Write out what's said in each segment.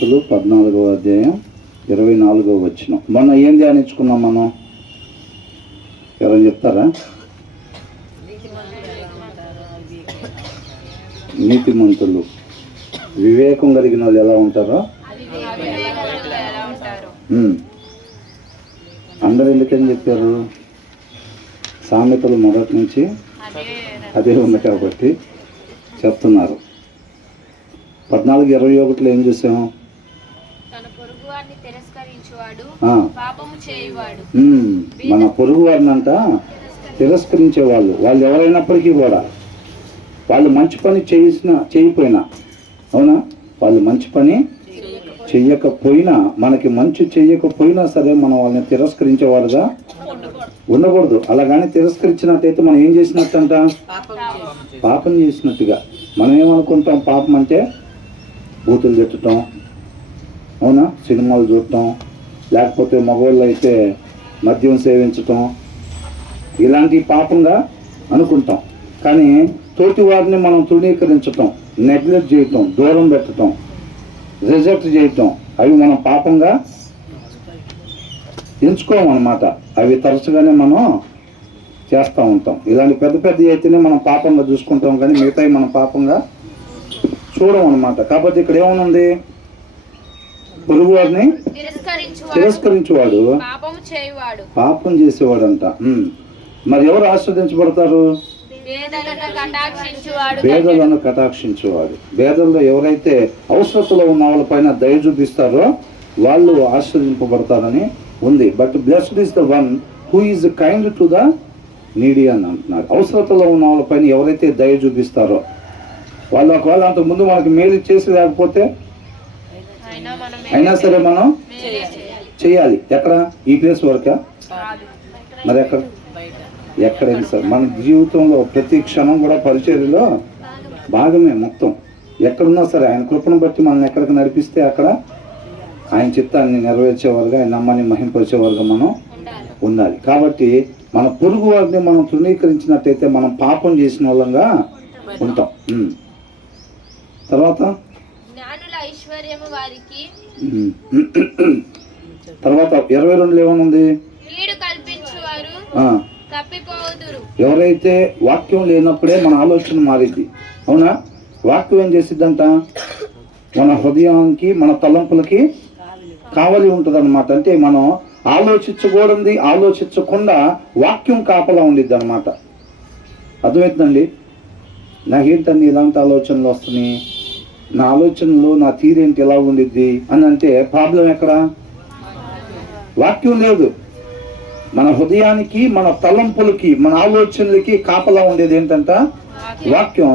సామెతలు 14వ అధ్యాయం 24వ వచనం. మొన్న ఏం ధ్యానించుకున్నాం మనం? ఎవరైనా చెప్తారా? నీతిమంతులు వివేకం కలిగిన వాళ్ళు ఎలా ఉంటారో అందరూ ఎందుకని చెప్పారు? సామెతలు మొదటి నుంచి అదే ఉంది కాబట్టి చెప్తున్నారు. 14:21 ఏం చూసాము? మన పొరుగు వారిని అంట తిరస్కరించే వాళ్ళు ఎవరైనప్పటికీ కూడా, వాళ్ళు మంచి పని చేయకపోయినా, అవునా, వాళ్ళు మంచి పని చెయ్యకపోయినా, మనకి మంచి చెయ్యకపోయినా సరే మనం వాళ్ళని తిరస్కరించేవాడుగా ఉండకూడదు. అలాగని తిరస్కరించినట్టయితే మనం ఏం చేసినట్టంట? పాపం చేసినట్టుగా. మనం ఏమనుకుంటాం? పాపం అంటే బూతులు తిట్టడం, అవునా, సినిమాలు చూడటం, లేకపోతే మగవాళ్ళు అయితే మద్యం సేవించటం, ఇలాంటి పాపంగా అనుకుంటాం. కానీ తోటి వారిని మనం తృణీకరించటం, నెగ్లెక్ట్ చేయటం, దూరం పెట్టడం, రిజెక్ట్ చేయటం, అవి మనం పాపంగా ఎంచుకోమన్నమాట. అవి తరచుగానే మనం చేస్తూ ఉంటాం. ఇలాంటి పెద్ద పెద్ద అయితేనే మనం పాపంగా చూసుకుంటాం, కానీ మిగతాయి మనం పాపంగా చూడం అన్నమాట. కాబట్టి ఇక్కడ ఏమనుంది? పొరుగు వారిని తిరస్కరించేవాడు పాపం చేసేవాడంట. మరి ఎవరు ఆస్వాదించబడతారు? పేదలను కటాక్షించేవాడు. పేదల్లో ఎవరైతే అవసరతలో ఉన్న వాళ్ళ పైన దయ చూపిస్తారో వాళ్ళు ఆస్వాదింపబడతారని ఉంది. But blessed is the one who is kind to the needy అని అంటున్నారు. అవసరతలో ఉన్న వాళ్ళ పైన ఎవరైతే దయ చూపిస్తారో వాళ్ళు, ఒకవేళ అంతకుముందు మనకి మేలు చేసి లేకపోతే అయినా సరే మనం చేయాలి. ఎక్కడ? ఈ ప్లేస్ వరకా? మరి ఎక్కడైనా సరే మన జీవితంలో ప్రతి క్షణం కూడా పరిచర్యలో భాగమే. మొత్తం ఎక్కడున్నా సరే ఆయన కృపను బట్టి మనల్ని ఎక్కడికి నడిపిస్తే అక్కడ ఆయన చిత్తాన్ని నెరవేర్చేవారుగా, ఆయన నమ్మని మహింపరిచేవారుగా మనం ఉండాలి. కాబట్టి మన పొరుగు వారిని మనం తృణీకరించినట్టయితే మనం పాపం చేసిన వాళ్ళంగా ఉంటాం. తర్వాత 22 ఏమనుంది? ఎవరైతే వాక్యం లేనప్పుడే మన ఆలోచన మారిద్ది, అవునా? వాక్యం ఏం చేసిద్దంట? మన హృదయానికి, మన తలంపులకి కావలి ఉంటుంది అనమాట. అంటే మనం ఆలోచించకుండా వాక్యం కాపలా ఉండిద్ది అనమాట. అర్థమవుతుందండి? నాకేంటండి ఇలాంటి ఆలోచనలు వస్తున్నాయి, నా ఆలోచనలు, నా తీరేంటి ఎలా ఉండిద్ది అని అంటే ప్రాబ్లం ఎక్కడ? వాక్యం లేదు. మన హృదయానికి, మన తలంపులకి, మన ఆలోచనలకి కాపలా ఉండేది ఏంటంట? వాక్యం.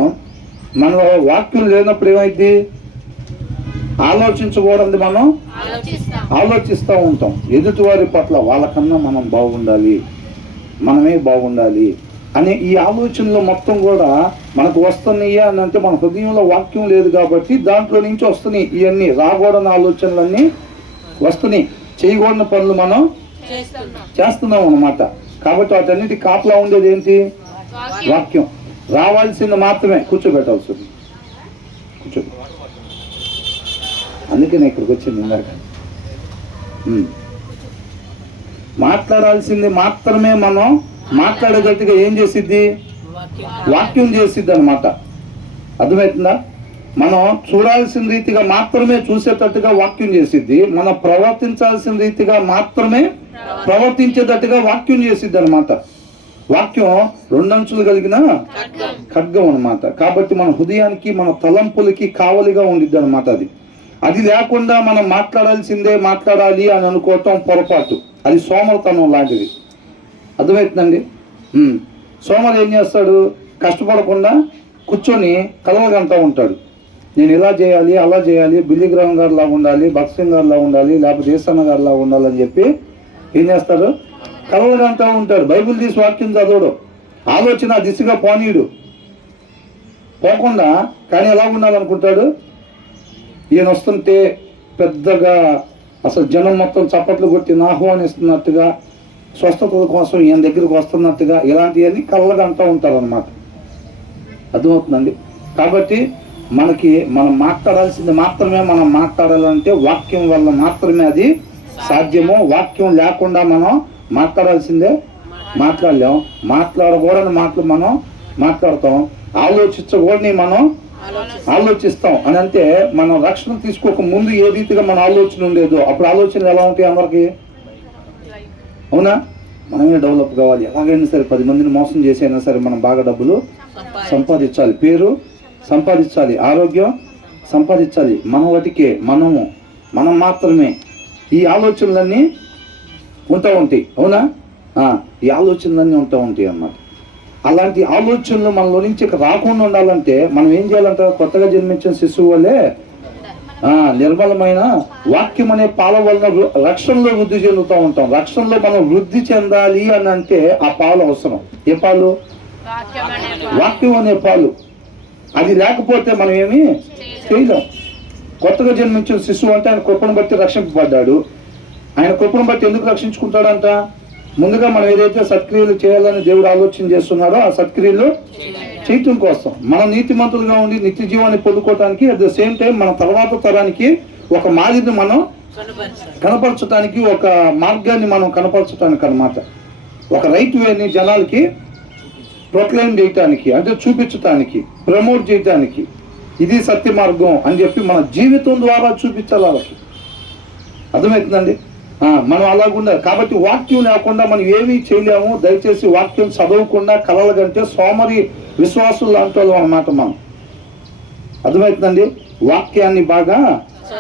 మనలో వాక్యం లేనప్పుడు ఏమైంది? ఆలోచించకూడదు, మనం ఆలోచిస్తూ ఉంటాం. ఎదుటివారి పట్ల వాళ్ళకన్నా మనం బాగుండాలి, మనమే బాగుండాలి అనే ఈ ఆలోచనలు మొత్తం కూడా మనకు వస్తున్నాయి అని అంటే మన హృదయంలో వాక్యం లేదు కాబట్టి దాంట్లో నుంచి వస్తున్నాయి. ఇవన్నీ రాకూడని ఆలోచనలన్నీ వస్తున్నాయి. చేయకూడని పనులు మనం చేస్తున్నాం అన్నమాట. కాబట్టి వాటన్నిటి కాపలా ఉండేది ఏంటి? వాక్యం. రావాల్సింది మాత్రమే కూర్చోబెట్టాల్సింది. అందుకే నేను ఇక్కడికి వచ్చింది ఇందాక. మాట్లాడాల్సింది మాత్రమే మనం మాట్లాడేటట్టుగా ఏం చేసిద్ది? వాక్యం చేసిద్ది అనమాట. అర్థమవుతుందా? మనం చూడాల్సిన రీతిగా మాత్రమే చూసేటట్టుగా వాక్యం చేసిద్ది. మనం ప్రవర్తించాల్సిన రీతిగా మాత్రమే ప్రవర్తించేటట్టుగా వాక్యం చేసిద్ది అనమాట. వాక్యం 2 అంచులు కలిగిన ఖడ్గం అనమాట. కాబట్టి మన హృదయానికి, మన తలంపులకి కావలిగా ఉండిద్ది అనమాట. అది లేకుండా మనం మాట్లాడాల్సిందే మాట్లాడాలి అని అనుకోవటం పొరపాటు. అది సోమరితనం లాంటిది. అర్థమవుతుందండి? సోమరు ఏం చేస్తాడు? కష్టపడకుండా కూర్చొని కలవగంటూ ఉంటాడు. నేను ఇలా చేయాలి, అలా చేయాలి, బిల్లిగ్రామ్ గారిలా ఉండాలి, భక్త్ సింగ్ గారిలా ఉండాలి, లేకపోతే దేశన్న గారిలా ఉండాలని చెప్పి ఏం చేస్తాడు? కలవగంటూ ఉంటాడు. బైబిల్ తీసి వాక్యం చదవడు, ఆలోచన దిశగా పోకుండా. కానీ ఎలా ఉండాలనుకుంటాడు? ఈయన వస్తుంటే పెద్దగా అసలు జనం మొత్తం చప్పట్లు కొట్టి ఆహ్వానిస్తున్నట్టుగా, స్వస్థతల కోసం ఈయన దగ్గరకు వస్తున్నట్టుగా, ఇలాంటివన్నీ కళ్ళగా అంటూ ఉంటారు అన్నమాట. అర్థమవుతుందండి? కాబట్టి మనం మాట్లాడాల్సింది మాత్రమే మనం మాట్లాడాలంటే వాక్యం వల్ల మాత్రమే అది సాధ్యము. వాక్యం లేకుండా మనం మాట్లాడాల్సిందే మాట్లాడలేం. మాట్లాడకూడని మాటలు మనం మాట్లాడతాం. ఆలోచించకూడని మనం ఆలోచిస్తాం. అని అంటే మనం రక్షణ తీసుకోక ముందు ఏ రీతిగా మన ఆలోచన ఉండేదో అప్పుడు ఆలోచనలు ఎలా ఉంటాయి అందరికి? అవునా? మనమే డెవలప్ కావాలి. ఎలాగైనా సరే 10 మందిని మోసం చేసైనా సరే మనం బాగా డబ్బులు సంపాదించాలి, పేరు సంపాదించాలి, ఆరోగ్యం సంపాదించాలి. మన వాటికే మనం మాత్రమే ఈ ఆలోచనలన్నీ ఉంటా ఉంటాయి. అవునా? ఈ ఆలోచనలన్నీ ఉంటా ఉంటాయి అన్నమాట. అలాంటి ఆలోచనలు మనలో నుంచి రాకుండా ఉండాలంటే మనం ఏం చేయాలంట? కొత్తగా జన్మించిన శిశువు వల్లే నిర్మలమైన వాక్యం అనే పాల వలన రక్షణలో వృద్ధి చెందుతూ ఉంటాం. రక్షణలో మనం వృద్ధి చెందాలి అని అంటే ఆ పాలు అవసరం. ఏ పాలు? వాక్యం అనే పాలు. అది లేకపోతే మనం ఏమీ చేయలేం. కొత్తగా జన్మించిన శిశువు అంటే ఆయన కృపను బట్టి రక్షింపబడ్డాడు. ఆయన కృపను బట్టి ఎందుకు రక్షించుకుంటాడంట? ముందుగా మనం ఏదైతే సత్క్రియలు చేయాలని దేవుడు ఆలోచన చేస్తున్నాడో ఆ సత్క్రియలు చేయటం కోసం, మనం నీతిమంతులుగా ఉండి నిత్య జీవాన్ని పొందుకోవటానికి, అట్ ద సేమ్ టైం మన తర్వాత తరానికి ఒక మాదిరిని మనం కనపరచడానికి, ఒక మార్గాన్ని మనం కనపరచడానికి అన్నమాట. ఒక రైట్ వేని జనాలకి ప్రొక్లైమ్ చేయటానికి, అంటే చూపించటానికి, ప్రమోట్ చేయటానికి, ఇది సత్య మార్గం అని చెప్పి మన జీవితం ద్వారా చూపించాలి వాళ్ళకి. అర్థమవుతుందండి? మనం అలాగుండాలి. కాబట్టి వాక్యం లేకుండా మనం ఏమీ చేయలేము. దయచేసి వాక్యం చదవకుండా కలల కంటే సోమరి విశ్వాసులు లాంటి వాళ్ళం అన్నమాట మనం. అర్థమవుతుందండి? వాక్యాన్ని బాగా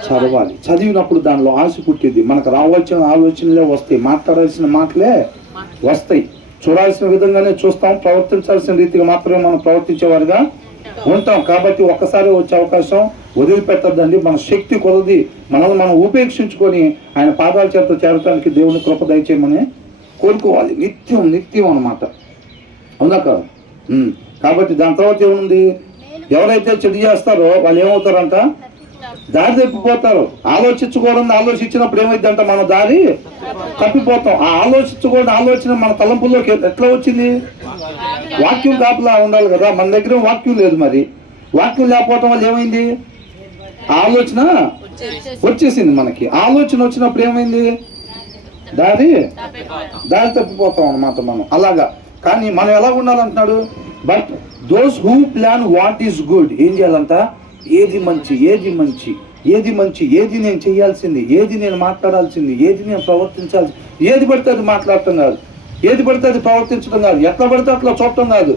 చదవాలి. చదివినప్పుడు దానిలో ఆశ పుట్టింది. మనకు రావాల్సిన ఆలోచనలే వస్తాయి, మాట్లాడాల్సిన మాటలే వస్తాయి. చూడాల్సిన విధంగానే చూస్తాం, ప్రవర్తించాల్సిన రీతిగా మాత్రమే మనం ప్రవర్తించేవారుగా ఉంటాం. కాబట్టి ఒక్కసారి వచ్చే అవకాశం వదిలిపెట్టద్దండి. మన శక్తి కొలది మనల్ని మనం ఉపేక్షించుకొని ఆయన పాదాల చేత చేరటానికి దేవుని కృప దయచేయమని కోరుకోవాలి. నిత్యం అన్నమాట. అవునా కాదు? కాబట్టి దాని తర్వాత ఏముంది? ఎవరైతే చెడు చేస్తారో వాళ్ళు ఏమవుతారంట? దారి తప్పిపోతారు. ఆలోచించినప్పుడు ఏమైందంట? మన దారి తప్పిపోతాం. ఆ ఆలోచించకూడని ఆలోచన మన తలంపుల్లోకి ఎట్లా వచ్చింది? వాక్యం కాపులా ఉండాలి కదా. మన దగ్గర వాక్యం లేదు. మరి వాక్యం లేకపోవటం వల్ల ఏమైంది? ఆలోచన వచ్చేసింది మనకి. ఆలోచన వచ్చినప్పుడు ఏమైంది? దారి తప్పిపోతాం అన్నమాట మనం. అలాగా. కానీ మనం ఎలా ఉండాలంటున్నాడు? But those who plan what is good. ఏం చేయాలంట? ఏది మంచి, ఏది నేను చేయాల్సింది, ఏది నేను మాట్లాడాల్సింది, ఏది నేను ప్రవర్తించాల్సి, ఏది పడితే అది మాట్లాడటం కాదు, ఏది పడితే అది ప్రవర్తించడం కాదు, ఎట్లా పడితే అట్లా చూడటం కాదు.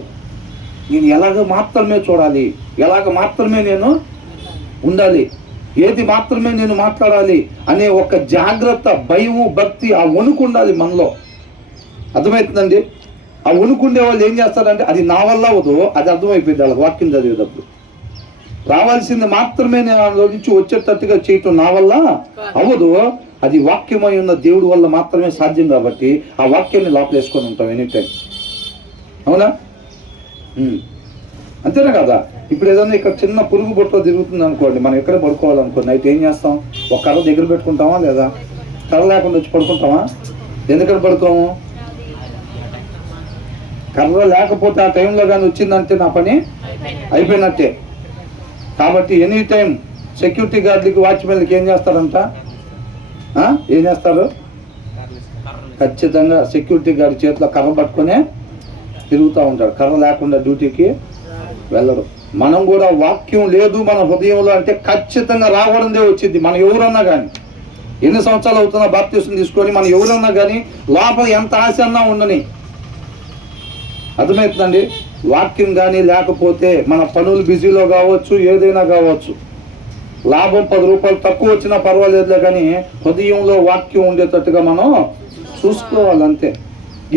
నేను ఎలాగ మాత్రమే చూడాలి, ఎలాగ మాత్రమే నేను ఉండాలి, ఏది మాత్రమే నేను మాట్లాడాలి అనే ఒక జాగ్రత్త, భయము, భక్తి, ఆ వణుకు ఉండాలి మనలో. అర్థమవుతుందండి? ఆ వణుకుండే వాళ్ళు ఏం చేస్తారంటే అది నా వల్ల అవ్వదు, అది అర్థమైపోయింది వాళ్ళకి వాక్యం చదివేటప్పుడు. రావాల్సింది మాత్రమే నేను నుంచి వచ్చేటట్టుగా చేయటం నా వల్ల అవ్వదు, అది వాక్యమై ఉన్న దేవుడి వల్ల మాత్రమే సాధ్యం. కాబట్టి ఆ వాక్యాన్ని లోపలేసుకొని ఉంటాం ఎనీ టైం. అవునా? అంతేనా కదా? ఇప్పుడు ఏదైనా ఇక్కడ చిన్న పురుగు బొట్టలో తిరుగుతుంది అనుకోండి, మనం ఎక్కడ పడుకోవాలనుకోండి, అయితే ఏం చేస్తాం? ఒక కర్ర దగ్గర పెట్టుకుంటామా లేదా? కర్ర లేకుండా వచ్చి పడుకుంటామా? ఎందుకని పడుకోము? కర్ర లేకపోతే ఆ టైంలో కానీ వచ్చిందంటే నా పని అయిపోయినట్టే. కాబట్టి ఎనీ టైం సెక్యూరిటీ గార్డులకి, వాచ్మెన్లకి ఏం చేస్తారంట? ఏం చేస్తారు? ఖచ్చితంగా సెక్యూరిటీ గార్డు చేతిలో కర్ర పట్టుకునే తిరుగుతూ ఉంటాడు. కర్ర లేకుండా డ్యూటీకి వెళ్ళరు. మనం కూడా వాక్యం లేదు మన హృదయంలో అంటే ఖచ్చితంగా రాకూడదే వచ్చింది. మనం ఎవరన్నా కానీ, ఎన్ని సంవత్సరాలు అవుతున్నా బాప్తిసం తీసుకొని మనం ఎవరన్నా కానీ లోపల ఎంత ఆశ అన్నా ఉండని. అర్థమవుతుందండి? వాక్యం కానీ లేకపోతే మన పనులు బిజీలో కావచ్చు, ఏదైనా కావచ్చు, లాభం 10 రూపాయలు తక్కువ వచ్చినా పర్వాలేదులే, కానీ హృదయంలో వాక్యం ఉండేటట్టుగా మనం చూసుకోవాలి అంతే.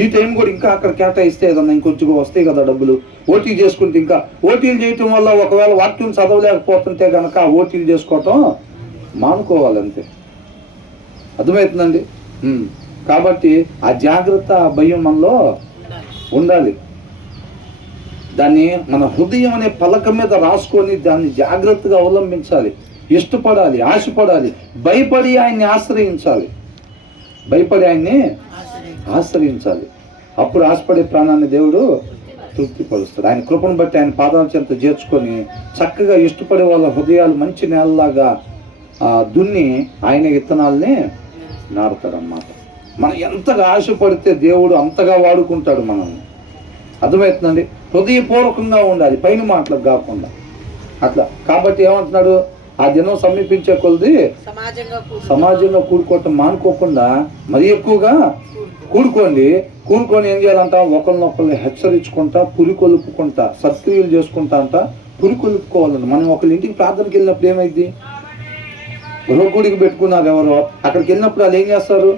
ఈ టైం కూడా ఇంకా అక్కడ కేటాయిస్తే ఏదన్నా ఇంకొంచెం వస్తాయి కదా డబ్బులు. ఓటీలు చేసుకుంటే, ఇంకా ఓటీలు చేయటం వల్ల ఒకవేళ వాక్యం చదవలేకపోతుంటే కనుక ఓటీలు చేసుకోవటం మానుకోవాలంతే. అర్థమవుతుందండి? కాబట్టి ఆ జాగ్రత్త, ఆ భయం మనలో ఉండాలి. దాన్ని మన హృదయం అనే పలక మీద రాసుకొని దాన్ని జాగ్రత్తగా అవలంబించాలి, ఇష్టపడాలి, ఆశపడాలి, భయపడి ఆయన్ని ఆశ్రయించాలి. భయపడి ఆయన్ని ఆశ్రయించాలి. అప్పుడు ఆశపడే ప్రాణాన్ని దేవుడు తృప్తిపరుస్తాడు. ఆయన కృపను బట్టి ఆయన పాదాల చెంత చేర్చుకొని చక్కగా ఇష్టపడే వాళ్ళ హృదయాలు మంచి నేలలాగా దున్ని ఆయన విత్తనాలనే నాటుతాడన్నమాట. మనం ఎంతగా ఆశపడితే దేవుడు అంతగా వాడుకుంటాడు మనల్ని. అర్థమవుతుందండి? హృదయపూర్వకంగా ఉండాలి, పైన మాటలకు కాకుండా అట్లా. కాబట్టి ఏమంటున్నాడు, ఆ దినం సమీపించే కొలది సమాజంగా కూడుకోవటం మానుకోకుండా మరీ ఎక్కువగా కూడుకొని ఏం చేయాలంట, ఒకరినొకరిని హెచ్చరించుకుంటా, పురికొలుపుకుంటా, సత్క్రియలు చేసుకుంటా అంట, పురికొలుపుకోవాలంట. మనం ఒకరి ఇంటికి ప్రార్థనకి వెళ్ళినప్పుడు ఏమైంది, గుడికి పెట్టుకున్నారు ఎవరో, అక్కడికి వెళ్ళినప్పుడు వాళ్ళు ఏం చేస్తారు,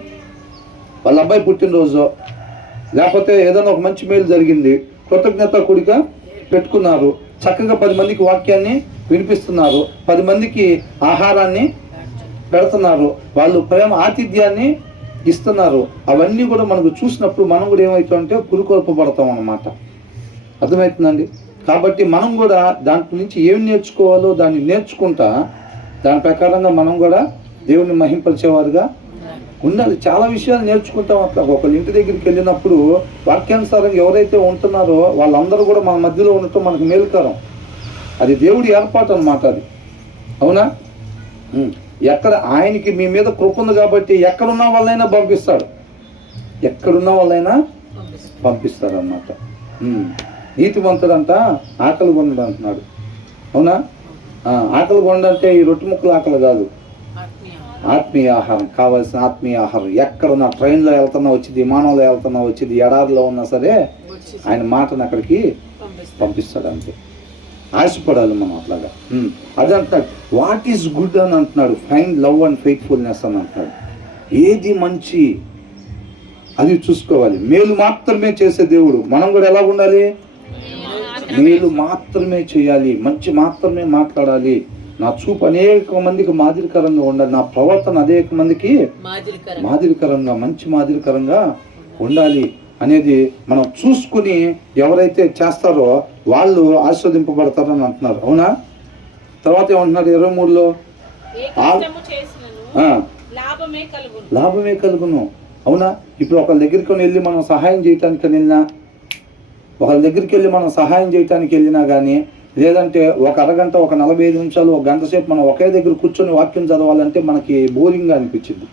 వాళ్ళ అబ్బాయి పుట్టినరోజు లేకపోతే ఏదైనా ఒక మంచి మేలు జరిగింది, కృతజ్ఞత కూడిక పెట్టుకున్నారు, చక్కగా 10 మందికి వాక్యాన్ని వినిపిస్తున్నారు, 10 మందికి ఆహారాన్ని పెడుతున్నారు, వాళ్ళు ప్రేమ ఆతిథ్యాన్ని ఇస్తున్నారు. అవన్నీ కూడా మనకు చూసినప్పుడు మనం కూడా ఏమవుతామంటే పురుకొల్పబడతాం అన్నమాట. అర్థమవుతుందండి? కాబట్టి మనం కూడా దాంట్లో నుంచి ఏమి నేర్చుకోవాలో దాన్ని నేర్చుకుంటా దాని ప్రకారంగా మనం కూడా దేవుని మహింపరిచేవారుగా ఉండాలి. చాలా విషయాలు నేర్చుకుంటాం. అట్లా ఒకళ్ళ ఇంటి దగ్గరికి వెళ్ళినప్పుడు వాక్యానుసారంగా ఎవరైతే ఉంటున్నారో వాళ్ళందరూ కూడా మన మధ్యలో ఉండటం మనకు మేలుకరం. అది దేవుడి ఏర్పాటు అన్నమాట. అది అవునా? ఎక్కడ ఆయనకి మీ మీద కృప ఉంది కాబట్టి ఎక్కడున్న వాళ్ళైనా పంపిస్తాడు, ఎక్కడున్న వాళ్ళైనా పంపిస్తాడు అన్నమాట. నీతిమంతుడంట ఆకలి కొండడు అంటున్నాడు. అవునా? ఆకలి కొండంటే ఈ రొట్టె ముక్కలు ఆకలి కాదు, ఆత్మీయ ఆహారం, కావాల్సిన ఆత్మీయ ఆహారం. ఎక్కడున్నా, ట్రైన్లో వెళ్తున్నా వచ్చింది, విమానంలో వెళ్తున్నా వచ్చింది, ఎడారిలో ఉన్నా సరే ఆయన మాటను అక్కడికి పంపిస్తాడు. అంతే ఆశపడాలి మనం అట్లాగా. అదే అంటున్నాడు, వాట్ ఈస్ గుడ్ అని అంటున్నాడు, ఫైండ్ లవ్ అండ్ ఫెయిత్ఫుల్నెస్ అని అంటున్నాడు. ఏది మంచి అది చూసుకోవాలి. మేలు మాత్రమే చేసే దేవుడు. మనం కూడా ఎలా ఉండాలి, మేలు మాత్రమే చేయాలి, మంచి మాత్రమే మాట్లాడాలి. నా చూపు అనేక మందికి మాదిరికరంగా ఉండాలి, నా ప్రవర్తన అనేక మందికి మాదిరికరంగా, మంచి మాదిరికరంగా ఉండాలి అనేది మనం చూసుకుని ఎవరైతే చేస్తారో వాళ్ళు ఆస్వాదింపబడతారని అంటున్నారు. అవునా? తర్వాత ఏమంటున్నారు 23లో, లాభమే కలుగును. అవునా? ఇప్పుడు ఒకళ్ళ దగ్గరికి వెళ్ళి మనం సహాయం చేయటానికి వెళ్ళినా, ఒకళ్ళ దగ్గరికి వెళ్ళి మనం సహాయం చేయటానికి వెళ్ళినా కానీ, లేదంటే ఒక అరగంట, ఒక 45 నిమిషాలు, ఒక గంట సేపు మనం ఒకే దగ్గర కూర్చొని వాక్యం చదవాలంటే మనకి బోరింగ్గా అనిపించింది.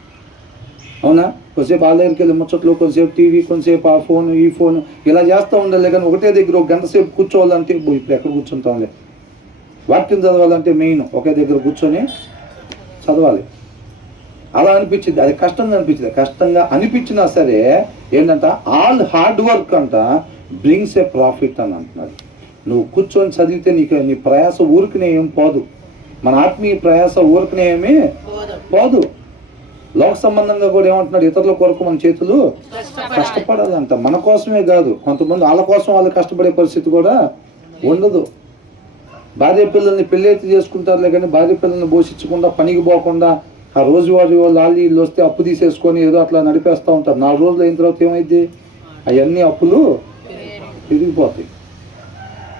అవునా? కొంతసేపు వాళ్ళ దగ్గరికి వెళ్ళి ముచ్చట్లు, కొంతసేపు టీవీ, కొంతసేపు ఆ ఫోన్ ఈ ఫోన్ ఇలా చేస్తూ ఉండాలి. కానీ ఒకటే దగ్గర ఒక గంట సేపు కూర్చోవాలంటే ఇప్పుడు ఎక్కడ కూర్చుంటాంలే. వాక్యం చదవాలంటే మెయిన్ ఒకే దగ్గర కూర్చొని చదవాలి. అలా అనిపించింది. అది కష్టంగా అనిపించింది. కష్టంగా అనిపించినా సరే ఏంటంట, ఆల్ హార్డ్ వర్క్ అంట బ్రింగ్స్ ఏ ప్రాఫిట్ అని అంటున్నాడు. నువ్వు కూర్చొని చదివితే నీ ప్రయాస ఊరికనే ఏం పోదు. మన ఆత్మీయ ప్రయాస ఊరికనే ఏమీ పోదు. లోక సంబంధంగా కూడా ఏమంటున్నాడు, ఇతరుల కొరకు మన చేతులు కష్టపడాలంట. మన కోసమే కాదు, కొంతమంది వాళ్ళ కోసం వాళ్ళు కష్టపడే పరిస్థితి కూడా ఉండదు. భార్య పిల్లల్ని పెళ్ళైతే చేసుకుంటారులే కానీ భార్య పిల్లల్ని పోషించకుండా, పనికి పోకుండా, ఆ రోజువారీ వాళ్ళు వీళ్ళు వస్తే అప్పు తీసేసుకొని ఏదో అట్లా నడిపేస్తూ ఉంటారు. 4 రోజులు అయిన తర్వాత ఏమైంది, అవన్నీ అప్పులు పెరిగిపోతాయి.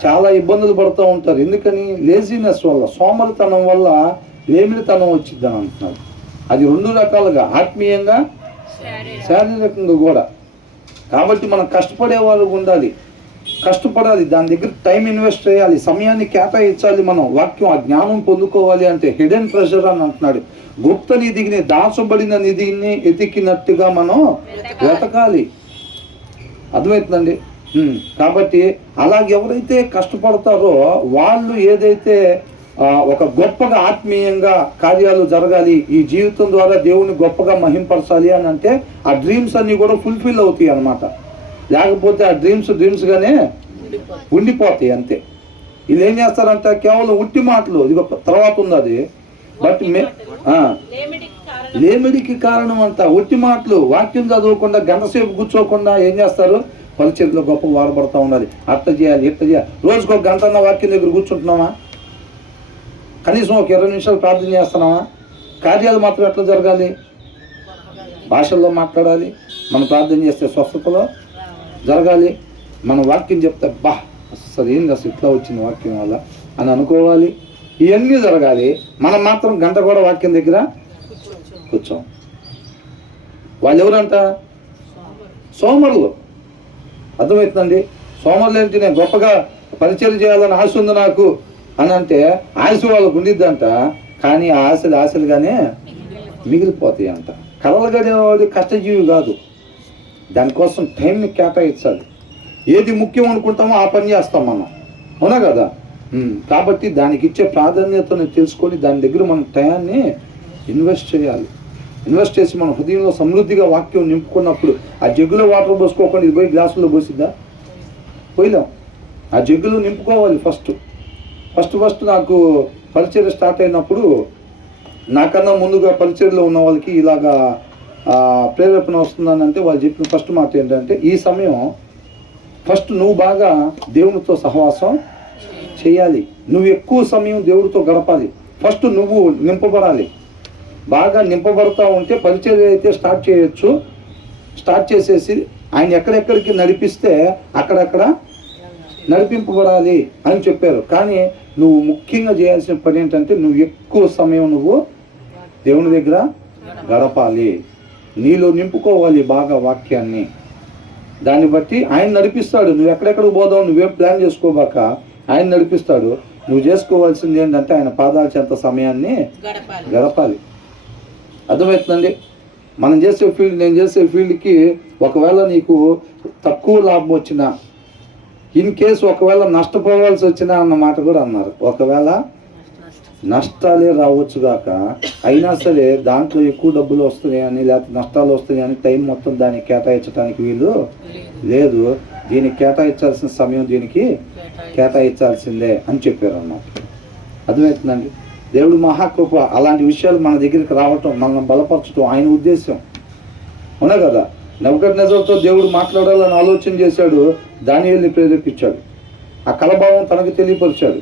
చాలా ఇబ్బందులు పడుతూ ఉంటారు. ఎందుకని? లేజినెస్ వల్ల, సోమరితనం వల్ల లేమిడితనం వచ్చింది అని అంటున్నారు. అది 2 రకాలుగా, ఆత్మీయంగా శారీరకంగా కూడా. కాబట్టి మనం కష్టపడే వాళ్ళు ఉండాలి, కష్టపడాలి, దాని దగ్గర టైం ఇన్వెస్ట్ చేయాలి, సమయాన్ని కేటాయించాలి. మనం వాక్యం ఆ జ్ఞానం పొందుకోవాలి అంటే హిడెన్ ట్రెజర్ అని అంటున్నాడు. గుప్త నిధిని, దాచబడిన నిధిని ఎతికినట్టుగా మనం వెతకాలి. అర్థమవుతుందండి? కాబట్టి అలాగే ఎవరైతే కష్టపడతారో వాళ్ళు ఏదైతే ఒక గొప్పగా ఆత్మీయంగా కార్యాలు జరగాలి, ఈ జీవితం ద్వారా దేవుని గొప్పగా మహింపరచాలి అని అంటే ఆ డ్రీమ్స్ అన్నీ కూడా ఫుల్ఫిల్ అవుతాయి అన్నమాట. లేకపోతే ఆ డ్రీమ్స్గానే ఉండిపోతాయి అంతే. వీళ్ళు ఏం చేస్తారంట, కేవలం ఉట్టి మాటలు, ఇది తర్వాత ఉంది అది. బట్ లేమిడికి కారణం అంట ఉట్టి మాటలు. వాక్యం చదవకుండా, గంట సేపు కూర్చోకుండా ఏం చేస్తారు, పరిచర్లో గొప్ప వాడబడతా ఉండాలి, అట్ట చేయాలి, ఇట్ట చేయాలి. రోజుకు 1 గంట వాక్యం దగ్గర కూర్చుంటున్నామా? కనీసం ఒక 20 నిమిషాలు ప్రార్థన చేస్తున్నామా? కార్యాలు మాత్రం ఎట్లా జరగాలి? భాషల్లో మాట్లాడాలి. మనం ప్రార్థన చేస్తే స్వస్థతలో జరగాలి. మనం వాక్యం చెప్తే అసలు ఏంది, అసలు ఇట్లా వచ్చింది వాక్యం వల్ల అని అనుకోవాలి. ఇవన్నీ జరగాలి. మనం మాత్రం గంట కూడా వాక్యం దగ్గర కూర్చోం. వాళ్ళు ఎవరంట? సోమరులు. అర్థమవుతుందండి? సోమరులేంటి నేను గొప్పగా పరిచయం చేయాలని ఆశ ఉంది నాకు అని అంటే ఆశ వాళ్ళకు ఉండిద్దంట, కానీ ఆ ఆశలుగానే మిగిలిపోతాయి అంట. కలలుగనేవాడు కష్టజీవి కాదు, దానికోసం టైంని కేటాయించాలి. ఏది ముఖ్యం అనుకుంటామో ఆ పని చేస్తాం మనం, అవునా కదా? కాబట్టి దానికి ఇచ్చే ప్రాధాన్యతను తెలుసుకొని దాని దగ్గర మన టయాన్ని ఇన్వెస్ట్ చేయాలి. ఇన్వెస్ట్ చేసి మన హృదయంలో సమృద్ధిగా వాక్యం నింపుకున్నప్పుడు ఆ జగ్గులో వాటర్ పోసుకోకుండా ఇది పోయి గ్లాసుల్లో పోసిద్దా? పోయిదాం. ఆ జగ్గులో నింపుకోవాలి. ఫస్ట్ నాకు పరిచయం స్టార్ట్ అయినప్పుడు నాకన్నా ముందుగా పరిచయంలో ఉన్న వాళ్ళకి ఇలాగా ప్రేరేపణ వస్తుందనంటే వాళ్ళు చెప్పిన ఫస్ట్ మాట ఏంటంటే, ఈ సమయం ఫస్ట్ నువ్వు బాగా దేవునితో సహవాసం చేయాలి, నువ్వు ఎక్కువ సమయం దేవుడితో గడపాలి. ఫస్ట్ నువ్వు నింపబడాలి. బాగా నింపబడతా ఉంటే పరిచర్య అయితే స్టార్ట్ చేయొచ్చు. స్టార్ట్ చేసేసి ఆయన ఎక్కడెక్కడికి నడిపిస్తే అక్కడక్కడ నడిపింపబడాలి అని చెప్పారు. కానీ నువ్వు ముఖ్యంగా చేయాల్సిన పని ఏంటంటే, నువ్వు ఎక్కువ సమయం నువ్వు దేవుని దగ్గర గడపాలి, నీలో నింపుకోవాలి బాగా వాక్యాన్ని. దాన్ని బట్టి ఆయన నడిపిస్తాడు. నువ్వు ఎక్కడెక్కడికి పోదావు నువ్వేం ప్లాన్ చేసుకోబాక, ఆయన నడిపిస్తాడు. నువ్వు చేసుకోవాల్సింది ఏంటంటే ఆయన పాదాల చెంత సమయాన్ని గడపాలి. అర్థమవుతుందండి? మనం చేసే ఫీల్డ్, నేను చేసే ఫీల్డ్కి ఒకవేళ నీకు తక్కువ లాభం వచ్చినా, ఇన్ కేసు ఒకవేళ నష్టపోవాల్సి వచ్చినా అన్న మాట కూడా అన్నారు. ఒకవేళ నష్టాలే రావచ్చు గాక, అయినా సరే దాంట్లో ఎక్కువ డబ్బులు వస్తున్నాయని లేకపోతే నష్టాలు వస్తున్నాయని టైం మొత్తం దానికి కేటాయించడానికి వీలు లేదు. దీనికి కేటాయించాల్సిన సమయం దీనికి కేటాయించాల్సిందే అని చెప్పారు అన్నమాట. అర్థమవుతుందండి? దేవుడు మహాకృప అలాంటి విషయాలు మన దగ్గరికి రావటం, మనల్ని బలపరచడం ఆయన ఉద్దేశం, అవునా కదా? నెబుకద్నెజరుతో దేవుడు మాట్లాడాలని ఆలోచన చేశాడు, దానియేలుని ప్రేరేపించాడు, ఆ కలభావం తనకు తెలియపరిచాడు.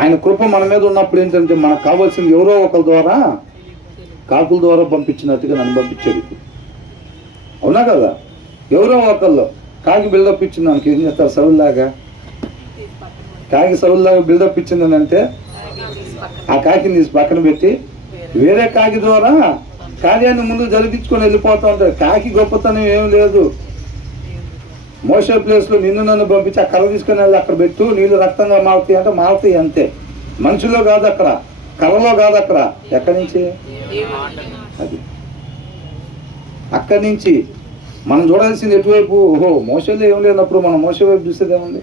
ఆయన కృప మన మీద ఉన్నప్పుడు ఏంటంటే మనకు కావాల్సింది ఎవరో ఒకరి ద్వారా, కాకుల ద్వారా పంపించినట్టుగా నన్ను పంపించాడు. అవునా కదా? ఎవరో ఒకళ్ళు కాకి బిల్డప్ ఇచ్చింది మనకి ఏం చేస్తారు? సౌల్లాగా కాకి సౌల్లాగా బిల్డప్ ఇచ్చిందని అంటే ఆ కాకిని తీసి పక్కన పెట్టి వేరే కాకి ద్వారా కార్యాన్ని ముందు జరిపించుకొని వెళ్ళిపోతూ ఉంటాడు. కాకి గొప్పతనం ఏం లేదు. మోసే ప్లేస్లో నిన్ను నన్ను పంపించి ఆ కర్ర తీసుకుని వెళ్ళి అక్కడ పెట్టు, నీళ్ళు రక్తంగా మారుతాయి అంటే మారుతాయి అంతే. మనుషుల్లో కాదు అక్కడ, కర్రలో కాదు అక్కడ. ఎక్కడి నుంచి? అది అక్కడి నుంచి మనం చూడాల్సింది ఎటువైపు? ఓహో మోసలో ఏం లేనప్పుడు మనం మోసే వైపు చూసేది ఏముంది?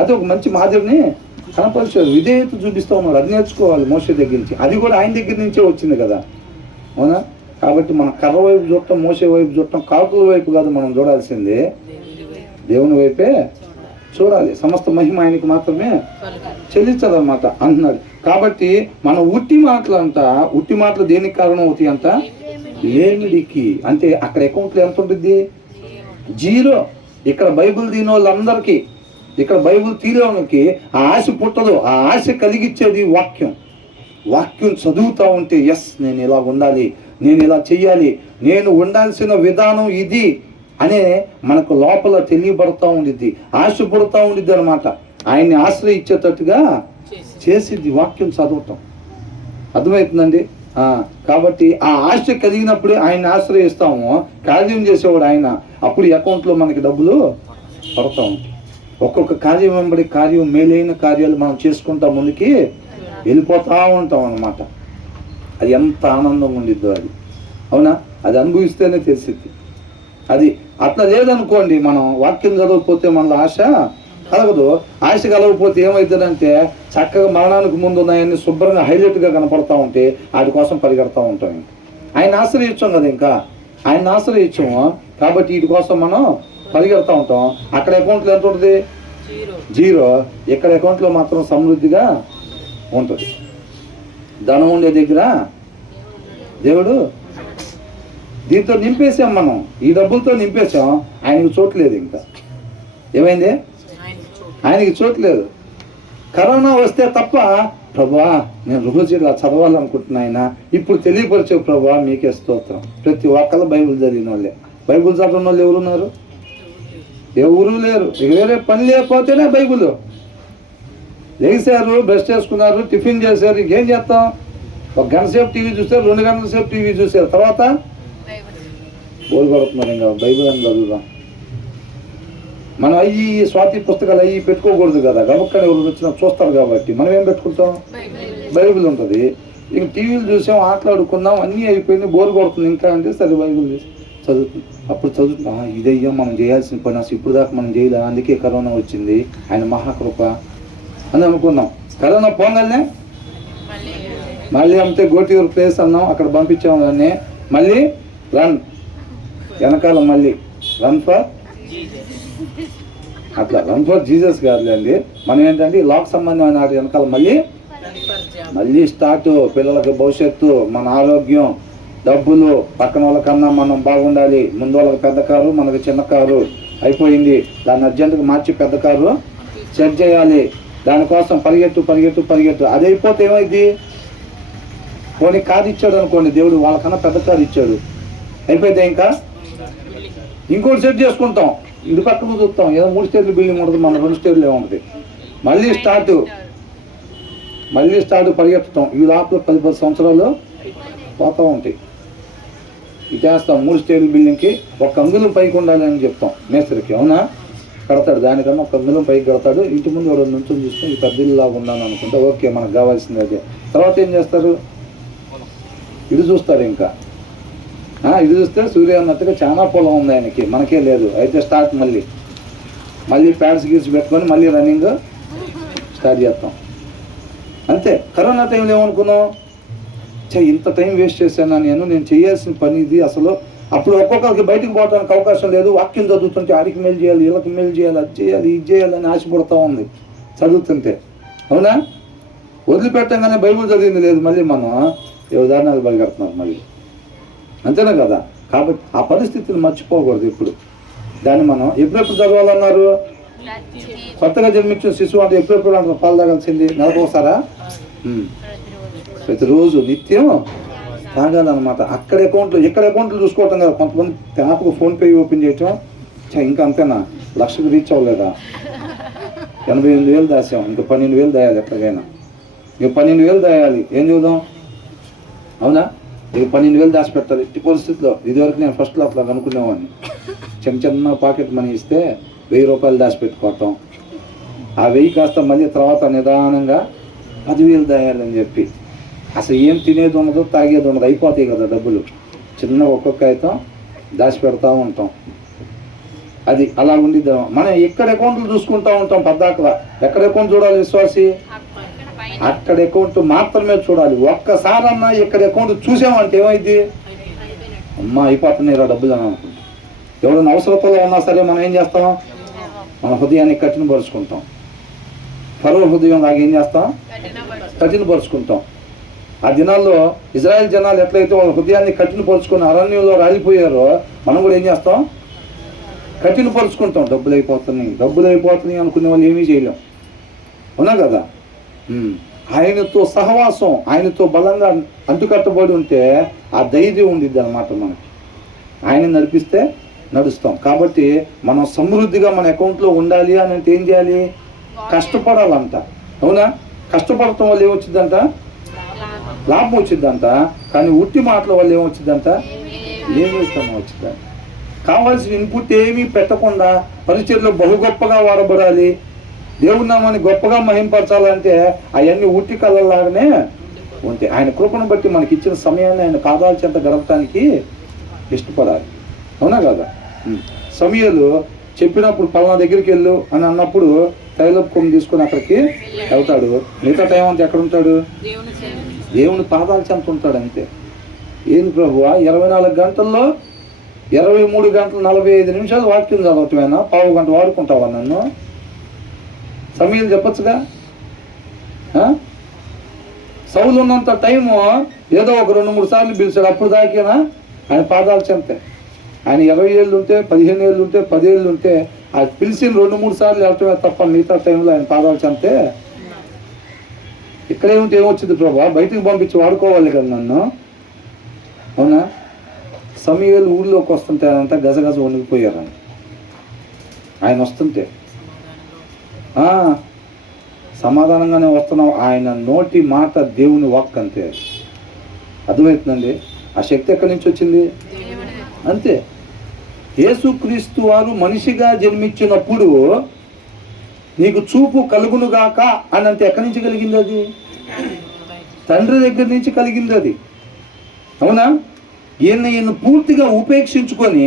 అది ఒక మంచి మాదిరిని కనపరిచారు, విధేయత చూపిస్తూ ఉన్నారు. అది నేర్చుకోవాలి మోసే దగ్గర నుంచి. అది కూడా ఆయన దగ్గర నుంచే వచ్చింది కదా, అవునా? కాబట్టి మన కర్ర వైపు చూడటం, మోసే వైపు చూడటం, కాకుల వైపు కాదు మనం చూడాల్సిందే, దేవుని వైపే చూడాలి. సమస్త మహిమ ఆయనకి మాత్రమే చెల్లించాలన్నమాట అంటున్నాడు. కాబట్టి మన ఉట్టి మాటలు దేనికి కారణం అవుతాయి అంట? లేమిడికి. అంటే అక్కడ అకౌంట్లో ఎంత ఉంటుంది? 0. ఇక్కడ బైబిల్ తీని వాళ్ళందరికీ, ఇక్కడ బైబిల్ తీరేవాళ్ళకి ఆ ఆశ పుట్టదు. ఆ ఆశ కలిగించేది వాక్యం చదువుతూ ఉంటే, ఎస్ నేను ఇలా ఉండాలి, నేను ఇలా చెయ్యాలి, నేను ఉండాల్సిన విధానం ఇది అనే మనకు లోపల తెలియబడతా ఉండిద్ది, ఆశ పడుతూ ఉండిద్ది అనమాట. ఆయన్ని ఆశ్రయించేటట్టుగా చేసిద్ది వాక్యం చదవటం. అర్థమవుతుందండి? కాబట్టి ఆ ఆశ కలిగినప్పుడే ఆయన్ని ఆశ్రయిస్తాము. కార్యం చేసేవాడు ఆయన, అప్పుడు అకౌంట్లో మనకి డబ్బులు పడతా ఉంటాయి. ఒక్కొక్క కార్యం వెంబడి కార్యం, మేలైన కార్యాలు మనం చేసుకుంటా ముందుకి వెళ్ళిపోతూ ఉంటాం అన్నమాట. అది ఎంత ఆనందంగా ఉండిద్దో అది, అవునా? అది అనుభవిస్తేనే తెలిసిద్ది. అది అట్లా లేదనుకోండి, మనం వాక్యం చదవకపోతే మనలో ఆశ కలగదు. ఆశ కలగకపోతే ఏమవుతుందంటే చక్కగా మరణానికి ముందు ఉన్నాయన్నీ శుభ్రంగా హైలైట్గా కనపడతా ఉంటే వాటి కోసం పరిగెడతా ఉంటాం. ఆయన ఆశ్రయించాం కదా, ఇంకా ఆయన ఆశ్రయించాము కాబట్టి వీటి కోసం మనం పరిగెడతా ఉంటాం. అక్కడ అకౌంట్లో ఎంత ఉంటుంది? 0. ఇక్కడ అకౌంట్లో మాత్రం సమృద్ధిగా ఉంటుంది. ధనం ఉండే దగ్గర దేవుడు దీంతో నింపేసాం, మనం ఈ డబ్బులతో నింపేసాం. ఆయనకి చోట్లేదు. ఇంకా ఏమైంది? ఆయనకి చోట్లేదు. కరోనా వస్తే తప్ప ప్రభువా నేను రోజు ఇలా చదవాలనుకుంటున్నా, ఆయన ఇప్పుడు తెలియపరిచే ప్రభువా మీకే స్తోత్రం. ప్రతి ఒక్కళ్ళు బైబిల్ చదివిన వాళ్ళే. బైబిల్ చదివిన వాళ్ళు ఎవరున్నారు? ఎవరూ లేరు. వేరే పని లేకపోతేనే బైబిల్. లేచారు, బ్రష్ చేసుకున్నారు, టిఫిన్ చేశారు, ఇంకేం చేస్తాం? 1 గంట సేపు టీవీ చూస్తారు, 2 గంటల సేపు టీవీ చూశారు, తర్వాత బోరు పడుతున్నారు. ఇంకా బైబిల్ అని చదువుదాం. మనం అయ్యి స్వాతి పుస్తకాలు అయ్యి పెట్టుకోకూడదు కదా, గబక్కని ఎవరు వచ్చినా చూస్తారు కాబట్టి మనం ఏం పెట్టుకుంటాం, బైబిల్ ఉంటుంది. ఇంక టీవీలు చూసాం, ఆటలాడుకున్నాం, అన్నీ అయిపోయింది, బోర్ కొడుతుంది ఇంకా అంటే సరే బైబిల్ చదువుతుంది. అప్పుడు చదువుతున్నా ఇదయ్యా మనం చేయాల్సిన పని, అసలు ఇప్పుడు దాకా మనం చేయలే, అందుకే కరోనా వచ్చింది, ఆయన మహాకృప అని అనుకున్నాం. కరోనా పోగానే మళ్ళీ అంతే గోటియూర్ ప్లేస్ అన్నాం, అక్కడ పంపించాము దాన్ని, మళ్ళీ రన్ వెనకాల మళ్ళీ రన్ ఫర్ అట్లా రన్ ఫర్ జీసస్ కాదులేండి, మనం ఏంటంటే లాక్ సంబంధమైన వాటి వెనకాల మళ్ళీ స్టార్ట్. పిల్లలకి భవిష్యత్తు, మన ఆరోగ్యం, డబ్బులు, పక్కన వాళ్ళకన్నా మనం బాగుండాలి, ముందు వాళ్ళకి పెద్ద కారు మనకి చిన్న కారు అయిపోయింది, దాన్ని అర్జెంటుగా మార్చి పెద్ద కారు సెట్ చేయాలి, దానికోసం పరిగెట్టు. అది అయిపోతే ఏమైంది, పోనీ కారు ఇచ్చాడు అనుకోండి దేవుడు, వాళ్ళకన్నా పెద్ద కారు ఇచ్చాడు, అయిపోతే ఇంకా ఇంకోటి సెట్ చేసుకుంటాం, ఇటు పక్కన చూస్తాం, ఏదో 3 స్టేర్ల బిల్డింగ్ ఉంటుంది, మన 2 స్టేర్లే ఉంటుంది, మళ్ళీ స్టార్ట్ పరిగెత్తటం. ఈ లోపల 10 సంవత్సరాలు పోతూ ఉంటాయి. ఇటేస్తాం 3 స్టేర్ల బిల్డింగ్కి 1 అంగుళం పైకి ఉండాలి అని చెప్తాం మేస్త్రికి, అవునా, కడతాడు, దానికన్నా 1 అంగుళం పైకి కడతాడు, ఇంటి ముందు 2 నుంచొని చూస్తే ఈ పెద్ద ఇల్లులాగా ఉన్నాను అనుకుంటే ఓకే మనకు కావాల్సింది అదే. తర్వాత ఏం చేస్తారు, ఇది చూస్తారు, ఇంకా ఇది చూస్తే సూర్య అన్నట్టుగా చాలా పొలం ఉంది ఆయనకి, మనకే లేదు, అయితే స్టార్ట్ మళ్ళీ ప్యాడ్స్ గీసి పెట్టుకొని మళ్ళీ రన్నింగ్ స్టార్ట్ చేస్తాం. అంతే. కరోనా టైంలో ఏమనుకున్నాం, ఇంత టైం వేస్ట్ చేశాను నేను చేయాల్సిన పని ఇది అసలు. అప్పుడు ఒక్కొక్కరికి బయటకు పోవడానికి అవకాశం లేదు, వాక్యం చదువుతుంటే ఆడికి మేలు చేయాలి, వీళ్ళకి మేలు చేయాలి, అది చేయాలి, ఇది చేయాలని ఆశపడుతూ ఉంది చదువుతుంటే, అవునా. వదిలిపెట్టంగానే బైబిల్ చదివింది లేదు, మళ్ళీ మనం ఏ ఉదాహరణలు బయలుపెడుతున్నారు మళ్ళీ, అంతేనా కదా. కాబట్టి ఆ పరిస్థితిని మర్చిపోకూడదు ఇప్పుడు. దాన్ని మనం ఎప్పుడెప్పుడు చదవాలన్నారు, కొత్తగా జన్మించిన శిశువు అంటే ఎప్పుడెప్పుడు అంటే పాలు తాగాల్సింది, నెలకోసారా, ప్రతిరోజు నిత్యం తాగాలన్నమాట. ఎక్కడ అకౌంట్లు చూసుకోవటం కదా, కొంతమంది యాప్కు ఫోన్పే ఓపెన్ చేయటం, ఇంకా అంతేనా, 1,00,000కి రీచ్ అవ్వలేదా, 88,000 దాసాం, ఇంకా 12,000 దాయాలి, ఎక్కడికైనా ఇంకా 12,000 దాయాలి, ఏం చూద్దాం, అవునా. ఇక 12,000 దాచిపెట్టాలి ఇట్టి పరిస్థితిలో. ఇదివరకు నేను ఫస్ట్లో అట్లా అనుకునేవాడిని, చిన్న పాకెట్ మనీ ఇస్తే 1,000 రూపాయలు దాచిపెట్టుకోవటం, ఆ 1,000 కాస్త మళ్ళీ తర్వాత నిదానంగా 10,000 దాయాలని చెప్పి, అసలు ఏం తినేది ఉండదు, తాగేది ఉండదు, అయిపోతాయి కదా డబ్బులు, చిన్న ఒక్కొక్క అయితే దాచిపెడతా ఉంటాం. అది అలా ఉండిద్ది. మనం ఎక్కడ అకౌంట్లు చూసుకుంటూ ఉంటాం పద్దాకలా. ఎక్కడ అకౌంట్ చూడాలి విశ్వాసి, అక్కడ అకౌంట్ మాత్రమే చూడాలి. ఒక్కసారన్నా ఇక్కడ అకౌంట్ చూసామంటే ఏమైంది, అమ్మ అయిపోతున్నాయి రా డబ్బులు అని అనుకుంటాం. ఎవరైనా అవసరతలో ఉన్నా సరే మనం ఏం చేస్తాం, మన హృదయాన్ని కఠినపరుచుకుంటాం. ఫరో హృదయం లాగా ఏం చేస్తాం, కఠినపరుచుకుంటాం. ఆ దినాల్లో ఇజ్రాయెల్ జనాలు ఎట్లయితే వాళ్ళ హృదయాన్ని కఠినపరుచుకొని అరణ్యంలో రాలిపోయారో, మనం కూడా ఏం చేస్తాం, కఠినపరుచుకుంటాం. డబ్బులు అయిపోతున్నాయి అనుకునే వాళ్ళు ఏమీ చేయలేం, అవునా కదా. ఆయనతో సహవాసం, ఆయనతో బలంగా అంటుకట్టబడి ఉంటే ఆ ధైర్యం ఉండిద్ది అన్నమాట మనకి. ఆయన నడిపిస్తే నడుస్తాం. కాబట్టి మనం సమృద్ధిగా మన అకౌంట్లో ఉండాలి అని అంటే ఏం చేయాలి, కష్టపడాలంట, అవునా. కష్టపడటం వల్ల ఏమొచ్చిందంట, లాభం వచ్చిందంట. కానీ ఉట్టి మాటల వల్ల ఏమొచ్చిందంట, ఏం చేస్తామో వచ్చిందంట. కావాల్సిన ఇన్పుట్ ఏమీ పెట్టకుండా పరిచర్లో బహు గొప్పగా వాడబడాలి, దేవుడి నామాన్ని గొప్పగా మహింపరచాలంటే అవన్నీ ఉట్టి కళ్ళలాగానే ఉంటాయి. ఆయన కృపను బట్టి మనకి ఇచ్చిన సమయాన్ని ఆయన పాదాల చెంత గడపడానికి ఇష్టపడాలి, అవునా కదా. సమయాలు చెప్పినప్పుడు పలానా దగ్గరికి వెళ్ళు అని అన్నప్పుడు తైలపు కొమ్ము తీసుకొని అక్కడికి వెళ్తాడు. మిగతా టైం అంతా ఎక్కడ ఉంటాడు, దేవుని పాదాల చెంత ఉంటాడు అంతే. ఏంది ప్రభువా 24 గంటల్లో 23 గంటలు 45 నిమిషాలు వాక్యం చదవటమేనా, పావు గంట వాడుకుంటావా నన్ను, సమయాలు చెప్పచ్చుగా. సౌలు ఉన్నంత టైము ఏదో ఒక 2-3 సార్లు పిలిచాడు, అప్పుడు దాకేనా ఆయన పాదాలు చెంతే. ఆయన 20 ఏళ్ళు ఉంటే, 15 ఏళ్ళు ఉంటే, 10 ఏళ్ళు ఉంటే, ఆ పిలిచిన 2-3 సార్లు వెళ్ళటమే తప్ప మిగతా టైంలో ఆయన పాదాలు చెంతే. ఇక్కడేమిటి ఏమొచ్చింది ప్రభా, బయటికి పంపించి వాడుకోవాలి కదా నన్ను, అవునా. సమయాలు ఊళ్ళోకి వస్తుంటే ఆయనంతా గజగజ వణిగిపోయారు. ఆయన వస్తుంటే సమాధానంగానే వస్తున్నాం. ఆయన నోటి మాట దేవుని వాక్ అంతే. అర్థమవుతుందండి. ఆ శక్తి ఎక్కడి నుంచి వచ్చింది, అంతే. యేసుక్రీస్తు వారు మనిషిగా జన్మించినప్పుడు నీకు చూపు కలుగునుగాక అని అంటే ఎక్కడి నుంచి కలిగింది? అది తండ్రి దగ్గర నుంచి కలిగింది అది. అవునా? ఈయన పూర్తిగా ఉపేక్షించుకొని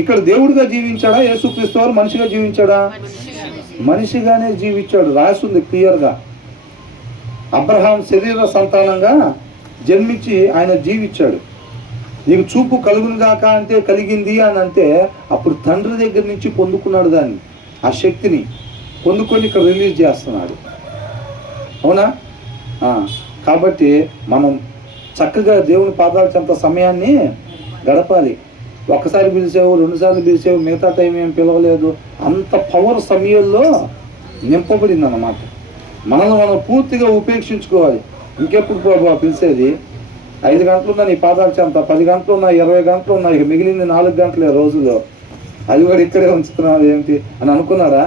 ఇక్కడ దేవుడిగా జీవించాడా? యేసుక్రీస్తు వారు మనిషిగా జీవించాడా? మనిషిగానే జీవించాడు. రాసింది క్లియర్గా. అబ్రహాం శరీర సంతానంగా జన్మించి ఆయన జీవించాడు. నీకు చూపు కలుగునుగాక అంటే కలిగింది అని అంటే అప్పుడు తండ్రి దగ్గర నుంచి పొందుకున్నాడు దాన్ని, ఆ శక్తిని పొందుకొని ఇక్కడ రిలీజ్ చేస్తున్నాడు. అవునా? కాబట్టి మనం చక్కగా దేవుని పాదాల చెంత సమయాన్ని గడపాలి. ఒక్కసారి పిలిచావు, రెండుసార్లు పిలిచావు, మిగతా టైం ఏం పిలవలేదు. అంత పవర్ సమయంలో నింపబడింది అన్నమాట. మనల్ని మనం పూర్తిగా ఉపేక్షించుకోవాలి. ఇంకెప్పుడు ప్రభావ పిలిచేది? 5 గంటలు ఉన్నా నీ పాదాల చెంత, 10 గంటలు ఉన్నా, 20 గంటలు ఉన్నా, ఇక మిగిలింది 4 గంటలే రోజులో, అది కూడా ఇక్కడే ఉంచుతున్నావు ఏంటి అని అనుకున్నారా?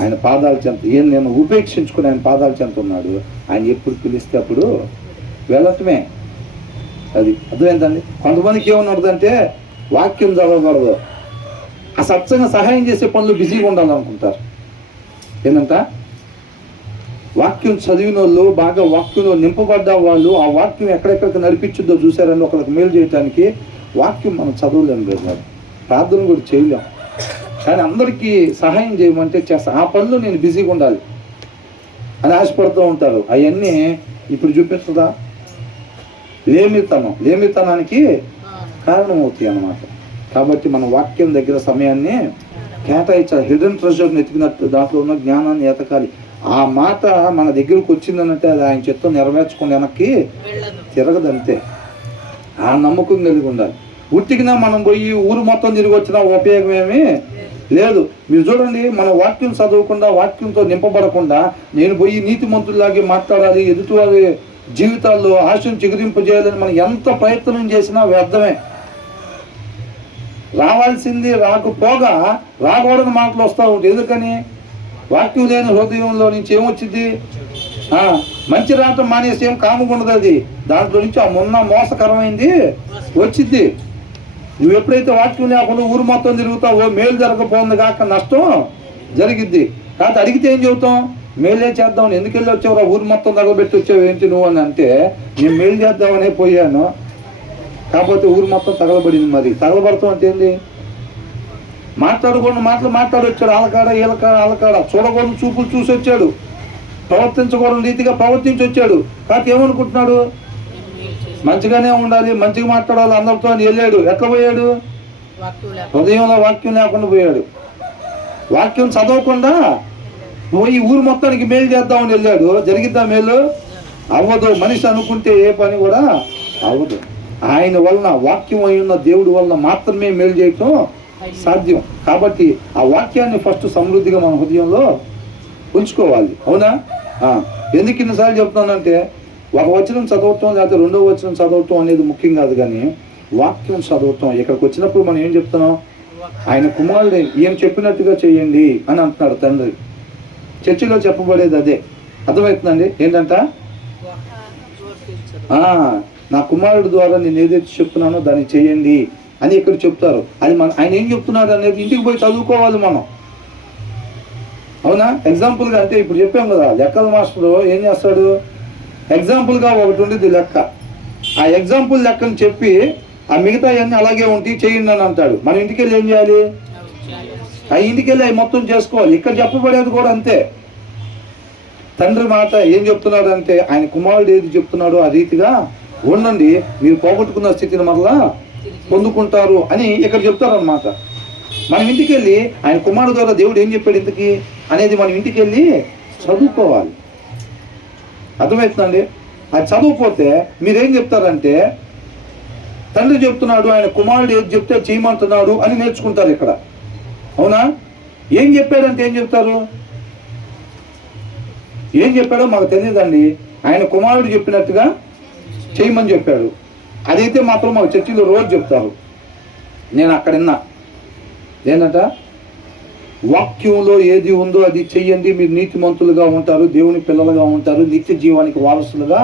ఆయన పాదాల చెంత నేను ఉపేక్షించుకుని ఆయన పాదాల చెంత ఉన్నాడు. ఆయన ఎప్పుడు పిలిస్తే అప్పుడు వెళ్ళటమే. అది అర్థమైందండి. కొంతమందికి ఏమన్నదంటే వాక్యం చదవకూడదు, ఆ సత్సంగా సహాయం చేసే పనులు బిజీగా ఉండాలనుకుంటారు. ఏంటంట? వాక్యం చదివిన వాళ్ళు, బాగా వాక్యంలో నింపబడ్డ వాళ్ళు, ఆ వాక్యం ఎక్కడెక్కడికి నడిపించుద్దో చూసారండి. ఒకరికి మేలు చేయడానికి వాక్యం మనం చదవలేము లేదు, ప్రార్థన కూడా చేయలేం. కానీ అందరికీ సహాయం చేయమంటే చేస్తా. ఆ పనులు నేను బిజీగా ఉండాలి అని ఆశపడుతూ ఉంటారు. అవన్నీ ఇప్పుడు చూపిస్తుందా? లేమితనానికి కారణమవుతాయి అన్నమాట. కాబట్టి మన వాక్యం దగ్గర సమయాన్ని కేటాయించాలి. హిడెన్ ట్రెజర్ని ఎతికినట్టు దాంట్లో ఉన్న జ్ఞానాన్ని ఎతకాలి. ఆ మాట మన దగ్గరకు వచ్చిందనంటే అది ఆయన చిత్తం నెరవేర్చుకుని వెనక్కి తిరగదంతే. ఆ నమ్మకం కలిగి ఉండాలి. ఉట్టికినా మనం పోయి ఊరు మొత్తం తిరిగి వచ్చినా ఉపయోగం ఏమీ లేదు. మీరు చూడండి, మన వాక్యం చదవకుండా, వాక్యంతో నింపబడకుండా నేను పోయి నీతిమంతుల్లాగే మాట్లాడాలి, ఎదుటివారి జీవితాల్లో ఆశను చిగురింపజేయాలని మనం ఎంత ప్రయత్నం చేసినా వ్యర్థమే. రావాల్సింది రాకపోగా రాకూడని మాటలు వస్తూ ఉంటాయి. ఎందుకని? వాక్యం లేని హృదయంలో నుంచి ఏమొచ్చింది? మంచి రావటం మానేసి ఏం కామకుండదు. అది దాంట్లో నుంచి ఆ మొన్న మోసకరమైంది వచ్చింది. నువ్వు ఎప్పుడైతే వాక్యం లేకుండా ఊరు మొత్తం తిరుగుతావో మేలు జరగకపోతుంది కాక నష్టం జరిగిద్ది. కాదు అడిగితే ఏం చెబుతాం? మేలే చేద్దాం. ఎందుకు వెళ్ళి వచ్చావు? ఊరు మొత్తం తగలబెట్టి వచ్చావు ఏంటి నువ్వు అని అంటే, నేను మేలు చేద్దామనే పోయాను, కాకపోతే ఊరు మొత్తం తగలబడింది. మరి తగలబడతాం అంటే ఏంటి? మాట్లాడకూడని మాటలు మాట్లాడొచ్చాడు. అలకాడ చూడకూడని చూపులు చూసి వచ్చాడు, ప్రవర్తించకూడని రీతిగా ప్రవర్తించి వచ్చాడు. కాకపోతే ఏమనుకుంటున్నాడు? మంచిగానే ఉండాలి, మంచిగా మాట్లాడాలి అందరితో అని వెళ్ళాడు. ఎట్లా పోయాడు? హృదయంలో వాక్యం లేకుండా పోయాడు. వాక్యం చదవకుండా పోయి ఊరు మొత్తానికి మేలు చేద్దామని వెళ్ళాడు. జరిగిద్దా మేలు? అవ్వదు. మనిషి అనుకుంటే ఏ పని కూడా అవ్వదు. ఆయన వలన, వాక్యం అయి ఉన్న దేవుడి వలన మాత్రమే మేలు చేయటం సాధ్యం. కాబట్టి ఆ వాక్యాన్ని ఫస్ట్ సమృద్ధిగా మన హృదయంలో ఉంచుకోవాలి. అవునా? ఎందుకు ఇన్నిసార్లు చెప్తున్నానంటే, ఒక వచనం చదవటం లేకపోతే రెండో వచనం చదవటం అనేది ముఖ్యం కాదు, కానీ వాక్యం చదవటం. ఇక్కడికి వచ్చినప్పుడు మనం ఏం చెప్తున్నాం? ఆయన కుమారుడు ఏం చెప్పినట్టుగా చేయండి అని అంటున్నాడు తండ్రి. చర్చిలో చెప్పబడేది అదే. అర్థమవుతుందండి? ఏంటంట? నా కుమారుడు ద్వారా నేను ఏదైతే చెప్తున్నానో దాన్ని చేయండి అని ఇక్కడ చెప్తారు. అది ఆయన ఏం చెప్తున్నాడు అనేది ఇంటికి పోయి చదువుకోవాలి మనం. అవునా? ఎగ్జాంపుల్గా అంటే ఇప్పుడు చెప్పాం కదా, లెక్కల మాస్టరు ఏం చేస్తాడు? ఎగ్జాంపుల్గా ఒకటి ఉండేది లెక్క. ఆ ఎగ్జాంపుల్ లెక్కను చెప్పి ఆ మిగతా అన్నీ అలాగే ఉంటాయి చేయండి అని అంటాడు. మనం ఇంటికి వెళ్ళి ఏం చేయాలి? ఆ ఇంటికి వెళ్ళి అవి మొత్తం చేసుకోవాలి. ఇక్కడ చెప్పబడేది కూడా అంతే. తండ్రి మాట ఏం చెప్తున్నాడు అంటే, ఆయన కుమారుడు ఏది చెప్తున్నాడో ఆ రీతిగా ఉండండి, మీరు పోగొట్టుకున్న స్థితిని మరలా పొందుకుంటారు అని ఇక్కడ చెప్తారనమాట. మనం ఇంటికి వెళ్ళి ఆయన కుమారుడు ద్వారా దేవుడు ఏం చెప్పాడు ఇంతకీ అనేది మనం ఇంటికి వెళ్ళి చదువుకోవాలి. అర్థమవుతుందండి? అది చదవకపోతే మీరేం చెప్తారంటే, తండ్రి చెప్తున్నాడు, ఆయన కుమారుడు ఏది చెప్తే చేయమంటున్నాడు అని నేర్చుకుంటారు ఇక్కడ. అవునా? ఏం చెప్పాడంటే ఏం చెప్తారు? ఏం చెప్పాడో మాకు తెలియదండి. ఆయన కుమారుడు చెప్పినట్టుగా చేయమని చెప్పాడు. అదైతే మాత్రం మాకు చర్చిలో రోజు చెప్తారు. నేను అక్కడ విన్నా. ఏంటంట? వాక్యంలో ఏది ఉందో అది చెయ్యండి, మీరు నీతిమంతులుగా ఉంటారు, దేవుని పిల్లలుగా ఉంటారు, నిత్య జీవానికి వారసులుగా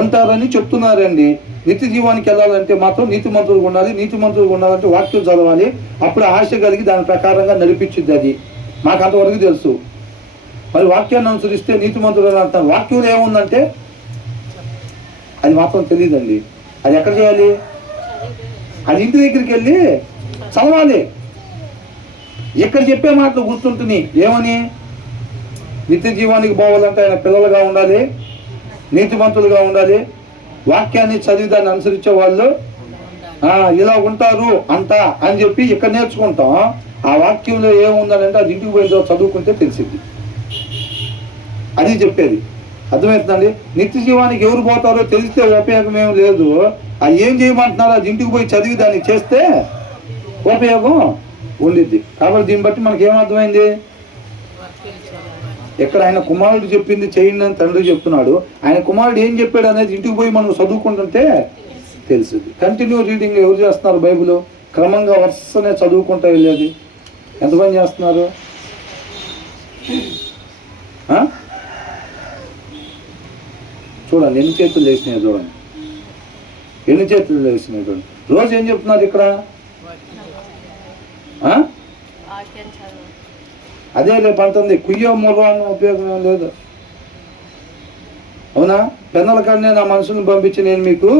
ఉంటారని చెప్తున్నారండి. నిత్య జీవానికి వెళ్ళాలంటే మాత్రం నీతిమంతులుగా ఉండాలి. నీతిమంతులుగా ఉండాలంటే వాక్యం చదవాలి. అప్పుడు ఆశ కలిగి దాని ప్రకారంగా నడిపించింది. అది మాకు అంతవరకు తెలుసు. మరి వాక్యాన్ని అనుసరిస్తే నీతిమంతులు అని అంటారు. వాక్యంలో ఏముందంటే అది మాత్రం తెలియదండి. అది ఎక్కడ చేయాలి? అది ఇంటి దగ్గరికి వెళ్ళి చదవాలి. ఎక్కడ చెప్పే మాటలు గుర్తుంటుంది. ఏమని? నిత్య జీవానికి పోవాలంటే ఆయన పిల్లలుగా ఉండాలి, నీతిమంతులుగా ఉండాలి, వాక్యాన్ని చదివి దాన్ని అనుసరించే వాళ్ళు ఇలా ఉంటారు అంట అని చెప్పి ఇక్కడ నేర్చుకుంటాం. ఆ వాక్యంలో ఏముందని అంటే అది ఇంటికి పోయిన తర్వాత చదువుకుంటే తెలిసింది. అది చెప్పేది. అర్థమవుతుందండి? నిత్య జీవానికి ఎవరు పోతారో తెలిస్తే ఉపయోగం ఏం లేదు. అది ఏం చేయమంటున్నారో అది ఇంటికి పోయి చదివి దాన్ని చేస్తే ఉపయోగం ఉండిద్ది. కాబట్టి దీన్ని బట్టి మనకి ఏమర్థమైంది? ఎక్కడ ఆయన కుమారుడు చెప్పింది చేయండి అని తండ్రి చెప్తున్నాడు. ఆయన కుమారుడు ఏం చెప్పాడు అనేది ఇంటికి పోయి మనం చదువుకుంటుంటే తెలుస్తుంది. కంటిన్యూ రీడింగ్ ఎవరు చేస్తున్నారు? బైబిల్ క్రమంగా వరుసనే చదువుకుంటూ వెళ్ళేది ఎంతమంది చేస్తున్నారు? చూడండి ఎన్ని చేతులు లేచినాయి, చూడండి ఎన్ని చేతులు లేచినాయి చూడండి. రోజు ఏం చెప్తున్నారు ఇక్కడ? అదే రేపు అంటుంది కుయ్యో ముర్రో అన్న ఉపయోగం ఏం లేదు. అవునా? పెన్నల కన్నా నా మనుషులను పంపించి నేను మీకు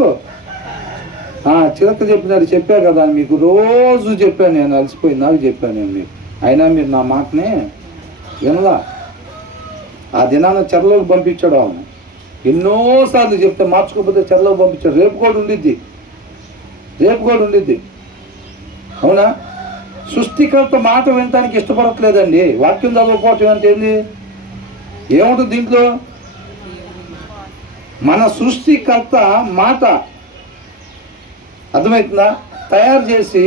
చిలక చెప్పినట్టు చెప్పా కదా మీకు రోజు చెప్పాను. నేను అలసిపోయింది నాకు చెప్పాను నేను మీకు. అయినా మీరు నా మాటనే వినలా. ఆ దినాన చెరలోకి పంపించాడు. అవును ఎన్నోసార్లు చెప్తే మార్చుకోకపోతే చెరలోకి పంపించాడు. రేపు కూడా ఉండిద్ది. అవునా? సృష్టికర్త మాట వినటానికి ఇష్టపడట్లేదండి. వాక్యం చదవకపోవటం అంటే ఏంది? ఏముంటుంది దీంట్లో? మన సృష్టికర్త మాట అర్థమవుతుందా? తయారు చేసి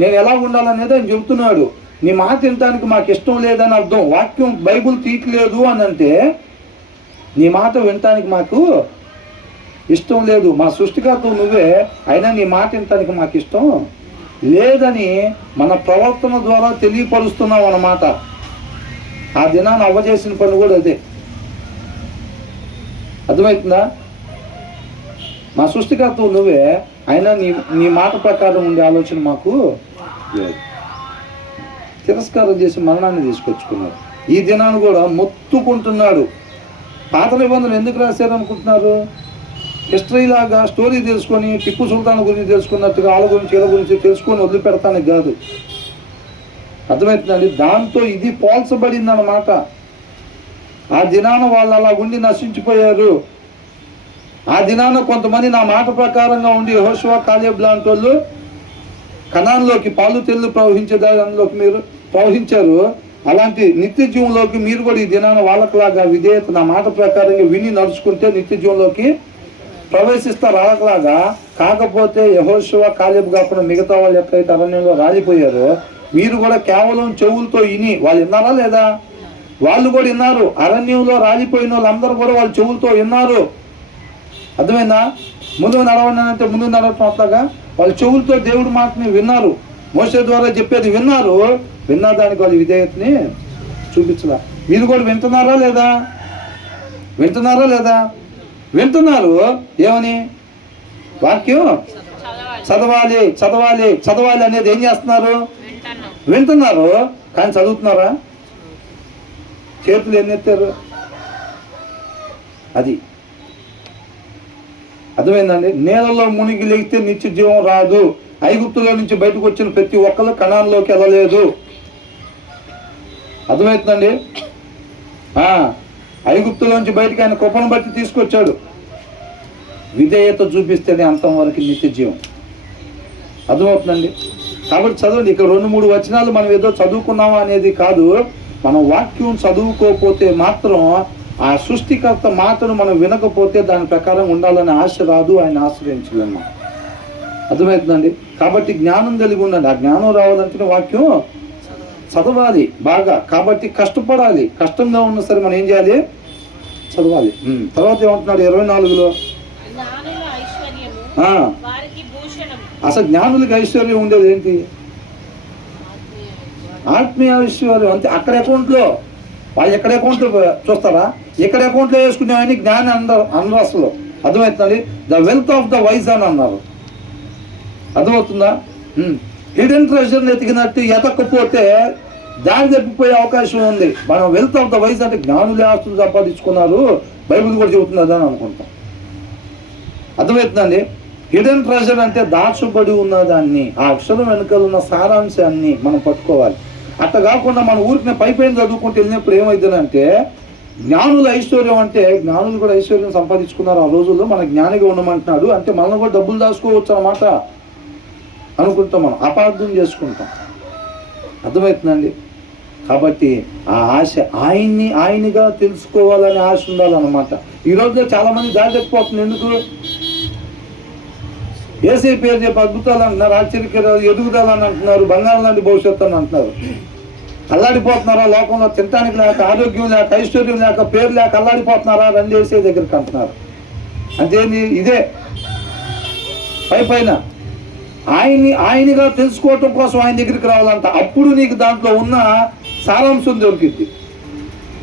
నేను ఎలా ఉండాలనేది ఆయన చెబుతున్నాడు. నీ మాట వినటానికి మాకు ఇష్టం లేదని అర్థం. వాక్యం బైబుల్ తీయట్లేదు అని అంటే నీ మాట వినటానికి మాకు ఇష్టం లేదు. మా సృష్టికర్త నువ్వే, అయినా నీ మాట వినటానికి మాకు ఇష్టం లేదని మన ప్రవర్తన ద్వారా తెలియపరుస్తున్నాం అన్నమాట. ఆ దినాన్ని అవ్వజేసిన పని కూడా అదే. అర్థమవుతుందా? మా సృష్టికర్త నువ్వే, అయినా నీ మాట ప్రకారం ఉండే ఆలోచన మాకు లేదు. తిరస్కారం చేసి మరణాన్ని తీసుకొచ్చుకున్నారు. ఈ దినాన్ని కూడా మొత్తుకుంటున్నాడు. పాత నిబంధనలు ఎందుకు రాశారు అనుకుంటున్నారు? హిస్టరీ లాగా స్టోరీ తెలుసుకొని టిప్పు సుల్తాన్ గురించి తెలుసుకున్నట్టుగా వాళ్ళ గురించి వీళ్ళ గురించి తెలుసుకొని వదిలిపెడతానికి కాదు. అర్థమవుతుందండి? దాంతో ఇది పోల్చబడింది అన్నమాట. ఆ దినాన వాళ్ళు అలా ఉండి నశించిపోయారు. ఆ దినాన కొంతమంది నా మాట ప్రకారంగా ఉండి యెహోషువ కాలేబ్ లాంటి వాళ్ళు కనాన్లోకి పాలు తెల్లు ప్రవహించే దానిలోకి మీరు ప్రవహించారు. అలాంటి నిత్య జీవంలోకి మీరు కూడా ఈ దినాన వాళ్ళకులాగా విధేయత నా మాట ప్రకారంగా విని నడుచుకుంటే నిత్య జీవంలోకి ప్రవేశిస్తారు వాళ్ళకులాగా. కాకపోతే యెహోషువ కాలేబ్ కాకుండా మిగతా వాళ్ళు ఎక్కడైతే అరణ్యంలో రాలిపోయారో మీరు కూడా కేవలం చెవులతో విని, వాళ్ళు విన్నారా లేదా? వాళ్ళు కూడా విన్నారు. అరణ్యంలో రాలిపోయిన వాళ్ళందరూ కూడా వాళ్ళు చెవులతో విన్నారు. అర్థమైందా? ముందుకు నడవండి అంటే ముందుకు నడవటం అట్లాగా వాళ్ళు చెవులతో దేవుడి మాటని విన్నారు. మోసే ద్వారా చెప్పేది విన్నారు. విన్నా దానికి వాళ్ళు విధేయతని చూపించలా. మీరు కూడా వింటున్నారా లేదా? వింటున్నారు. ఏమని? వాక్యం చదవాలి అనేది ఏం చేస్తున్నారు? వింటున్నారు. కానీ చదువుతున్నారా? చేతులు ఎన్నెత్తారు? అది అర్థమైందండి? నేలలో మునిగి లేగితే నిత్య జీవం రాదు. ఐగుప్తులో నుంచి బయటకు వచ్చిన ప్రతి ఒక్కరు కణాల్లోకి వెళ్ళలేదు. అర్థమవుతుందండి? ఐగుప్తులోంచి బయటకు ఆయన కృపను బట్టి తీసుకొచ్చాడు. విధేయత చూపిస్తేనే అంతం వరకు నిత్య జీవం. అర్థమవుతుందండి? కాబట్టి చదవండి. ఇక్కడ 2-3 వచనాలు మనం ఏదో చదువుకున్నామా అనేది కాదు. మనం వాక్యం చదువుకోకపోతే మాత్రం ఆ సృష్టికర్త మాటను మనం వినకపోతే దాని ప్రకారం ఉండాలని ఆశ రాదు. ఆయన ఆశ్రయించాలన్న. అర్థమవుతుందండి? కాబట్టి జ్ఞానం కలిగి ఉండండి. ఆ జ్ఞానం రావాలంటే వాక్యం చదవాలి బాగా. కాబట్టి కష్టపడాలి. కష్టంగా ఉన్నా సరే మనం ఏం చేయాలి? చదవాలి. తర్వాత ఏమంటున్నాడు 24లో? అసలు జ్ఞానులకి ఐశ్వర్యం ఉండేది ఏంటి? ఆత్మీయ ఐశ్వర్యం. అంతే. అక్కడ అకౌంట్లో వాళ్ళు ఎక్కడ అకౌంట్లో చూస్తారా? ఇక్కడ అకౌంట్లో వేసుకునేవన్నీ జ్ఞానం అందరు అసలు అర్థమవుతుందండి. The wealth of the wise అని అన్నారు. అర్థమవుతుందా? హిడెన్ ట్రెజర్ని ఎతికినట్టు ఎతకపోతే దారి తప్పిపోయే అవకాశం ఉంది. మనం వెల్త్ ఆఫ్ ద వైజ్ అంటే జ్ఞానులే ఆస్తులు సంపాదించుకున్నారు, బైబిల్ కూడా చెబుతున్నది అని అనుకుంటాం. అర్థమవుతుందండి. హిడెన్ ట్రెజర్ అంటే దాచబడి ఉన్నదాన్ని, ఆ అక్షరం వెనుకలు ఉన్న సారాంశాన్ని మనం పట్టుకోవాలి. అట్లా కాకుండా మన ఊరికి పైపైన చదువుకుంటూ వెళ్ళినప్పుడు ఏమైందంటే, జ్ఞానుల ఐశ్వర్యం అంటే జ్ఞానులు కూడా ఐశ్వర్యం సంపాదించుకున్నారు ఆ రోజుల్లో, మన జ్ఞానిగా ఉండమంటున్నాడు అంటే మనం కూడా డబ్బులు దాచుకోవచ్చు అన్నమాట అనుకుంటాం, మనం అపార్థం చేసుకుంటాం. అర్థమవుతుందండి. కాబట్టి ఆ ఆశ ఆయనగా తెలుసుకోవాలనే ఆశ ఉండాలన్నమాట. ఈ రోజులో చాలా మంది దారి తప్పిపోతుంది. ఎందుకు? ఏసై పేరు చెప్పి అద్భుతాలు అంటున్నారు, ఆశ్చర్యకరాలు ఎదుగుదలని అంటున్నారు, బంగారం లాంటి భవిష్యత్తు అని అంటున్నారు. అల్లాడిపోతున్నారా లోకంలో? తినటానికి లేక, ఆరోగ్యం లేక, ఐశ్వర్యం లేక, పేరు లేక అల్లాడిపోతున్నారా? రండి ఏసై దగ్గరికి అంటున్నారు. అంతేంది? ఇదే పైన ఆయనగా తెలుసుకోవటం కోసం ఆయన దగ్గరికి రావాలంట. అప్పుడు నీకు దాంట్లో ఉన్న సారాంశం దొరికింది.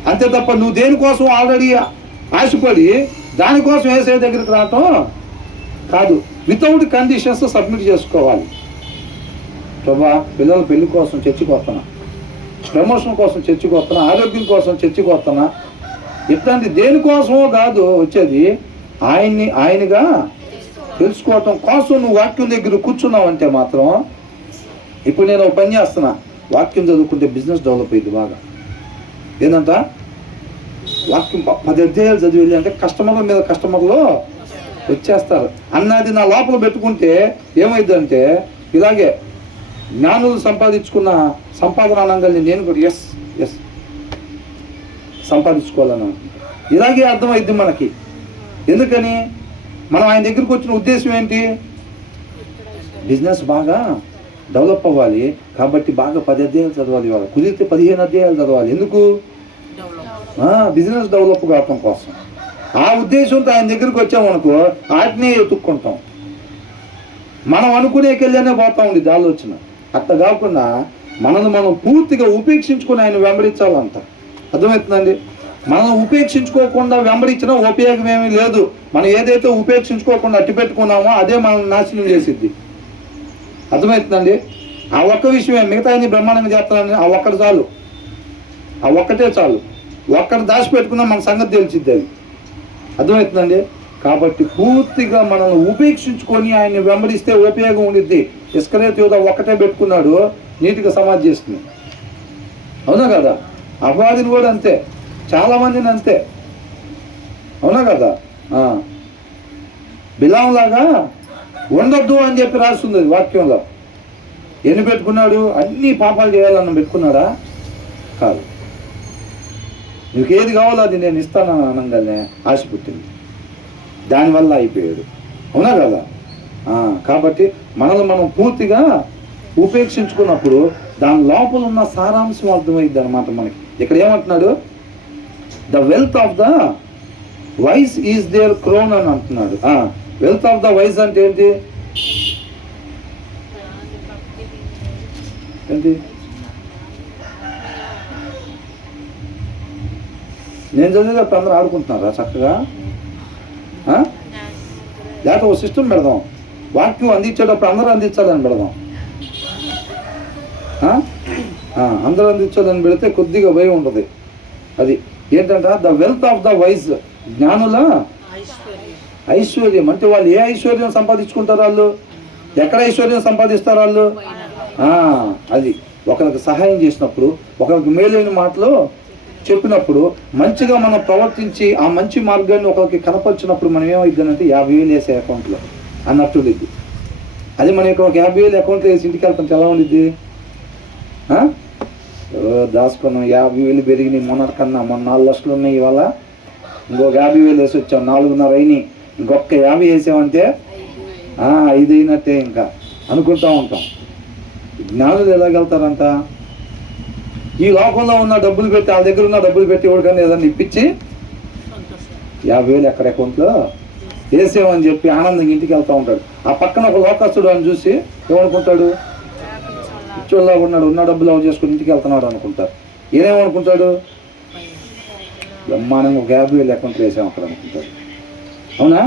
అంతే తప్ప నువ్వు దేనికోసం ఆల్రెడీ ఆశపడి దానికోసం ఏసై దగ్గరికి రావటం కాదు. వితౌట్ కండిషన్స్ సబ్మిట్ చేసుకోవాలి. ప్రభా, పిల్లల పెళ్లి కోసం చర్చికి వస్తున్నా, ప్రమోషన్ కోసం చర్చికి వస్తున్నా, ఆరోగ్యం కోసం చర్చికి వస్తున్నా, ఇట్లాంటి దేనికోసమో కాదు వచ్చేది, ఆయనగా తెలుసుకోవటం కోసం నువ్వు వాక్యం దగ్గర కూర్చున్నావంటే మాత్రం. ఇప్పుడు నేను ఒక పని చేస్తున్నా, వాక్యం చదువుకుంటే బిజినెస్ డెవలప్ అయ్యింది బాగా. ఏంటంట? వాక్యం 10 అధ్యాయాలు చదివి అంటే కస్టమర్ల మీద కస్టమర్లు వచ్చేస్తారు అన్నది నా లోపల పెట్టుకుంటే ఏమైందంటే, ఇలాగే జ్ఞానులు సంపాదించుకున్న సంపాదన అనగానే నేను కూడా ఎస్ సంపాదించుకోవాలను ఇలాగే అర్థమైద్ది మనకి. ఎందుకని? మనం ఆయన దగ్గరికి వచ్చిన ఉద్దేశం ఏంటి? బిజినెస్ బాగా డెవలప్ అవ్వాలి కాబట్టి బాగా 10 అధ్యాయాలు చదవాలి, ఇవాళ కుదిరితే 15 అధ్యాయాలు చదవాలి. ఎందుకు? బిజినెస్ డెవలప్ కావటం కోసం. ఆ ఉద్దేశంతో ఆయన దగ్గరికి వచ్చామనుకో వాటినే ఎత్తుక్కుంటాం, మనం అనుకునేకెళ్ళనే పోతా ఉంది ఆలోచన. అట్లా కాకుండా మనల్ని మనం పూర్తిగా ఉపేక్షించుకొని ఆయన వెంబడించాలంట. అర్థమవుతుందండి. మనం ఉపేక్షించుకోకుండా వెంబడించినా ఉపయోగం ఏమీ లేదు. మనం ఏదైతే ఉపేక్షించుకోకుండా అట్టి పెట్టుకున్నామో అదే మనం నాశనం చేసిద్ది. అర్థమవుతుందండి. ఆ ఒక్క విషయమే, మిగతా అన్ని బ్రహ్మాండంగా చేస్తానని ఆ ఒక్కటి చాలు, ఆ ఒక్కటే చాలు. ఒక్కటి దాచిపెట్టుకున్నా మన సంగతి తెలిసిద్ది అది. అర్థమవుతుందండి. కాబట్టి పూర్తిగా మనల్ని ఉపేక్షించుకొని ఆయన్ని వెంబడిస్తే ఉపయోగం ఉండిద్ది. ఇస్కరియోతు యూదా ఒక్కటే పెట్టుకున్నాడు, నీటిగా సమాధి చేస్తుంది. అవునా కదా? అపవాదిని కూడా అంతే, చాలామందిని అంతే. అవునా కదా? బిలాంలాగా ఉండొద్దు అని చెప్పి రాస్తుంది వాక్యంలో. ఎన్ని పెట్టుకున్నాడు? అన్ని పాపాలు చేయాలన్న పెట్టుకున్నాడా? కాదు. నీకు ఏది కావాలో అది నేను ఇస్తానని అనగానే ఆశ పుట్టింది, దానివల్ల అయిపోయాడు. అవునా కదా? కాబట్టి మనల్ని మనం పూర్తిగా ఉపేక్షించుకున్నప్పుడు దాని లోపల ఉన్న సారాంశం అర్థమైంది అనమాట మనకి. ఇక్కడ ఏమంటున్నాడు? The wealth of the wise is their crown అని అంటున్నాడు. వెల్త్ ఆఫ్ ద వైజ్ అంటే ఏంటి? నేను చదివేటప్పుడు అందరూ ఆడుకుంటున్నారా చక్కగా? లేకపోతే ఒక సిస్టమ్ పెడదాం, వాక్యం అందించేటప్పుడు అందరూ అందించాలని పెడదాం. అందరూ అందించాలని పెడితే కొద్దిగా భయం ఉంటుంది. అది ఏంటంటే the wealth of the wise, జ్ఞానుల ఐశ్వర్యం. అంటే వాళ్ళు ఏ ఐశ్వర్యం సంపాదించుకుంటారు? వాళ్ళు ఎక్కడ ఐశ్వర్యం సంపాదిస్తారు? వాళ్ళు అది ఒకరికి సహాయం చేసినప్పుడు, ఒకరికి మేలైన మాటలు చెప్పినప్పుడు, మంచిగా మనం ప్రవర్తించి ఆ మంచి మార్గాన్ని ఒకరికి కనపరిచినప్పుడు మనం ఏమైందంటే 50,000 వేసే అకౌంట్లో అన్నట్టు ఇది. అది మనం ఇక్కడ ఒక 50,000 అకౌంట్లో వేసి ఇంటికి వెళ్తాం, ఎలా ఉండిద్ది? దాచుకున్నాం, 50,000 పెరిగినాయి మొన్న కన్నా, మొన్న 4 లక్షలు ఉన్నాయి, ఇవాళ ఇంకొక 50,000 వేసి వచ్చాం, 4.5 అయినాయి, ఇంకొక 50 వేసామంటే 5 అయినట్టే ఇంకా అనుకుంటూ ఉంటాం. జ్ఞానులు ఎలాగెళ్తారంట? ఈ లోకంలో ఉన్న డబ్బులు పెట్టి, ఆ దగ్గర ఉన్న డబ్బులు పెట్టి ఎవరికన్నా ఏదన్నా ఇప్పించి 50,000 ఎక్కడ అకౌంట్లో వేసామని చెప్పి ఆనందంగా ఇంటికి వెళ్తూ ఉంటాడు. ఆ పక్కన ఒక లోకస్తుడు అని చూసి ఏమనుకుంటాడు? పిచ్చోళ్ళ ఉన్నాడు, ఉన్న డబ్బులు అవి చేసుకుని ఇంటికి వెళ్తున్నాడు అనుకుంటారు. ఏమనుకుంటాడు? బ్రహ్మాండంగా ఒక 50,000 అకౌంట్లో వేసాం అక్కడ అనుకుంటాడు. అవునా?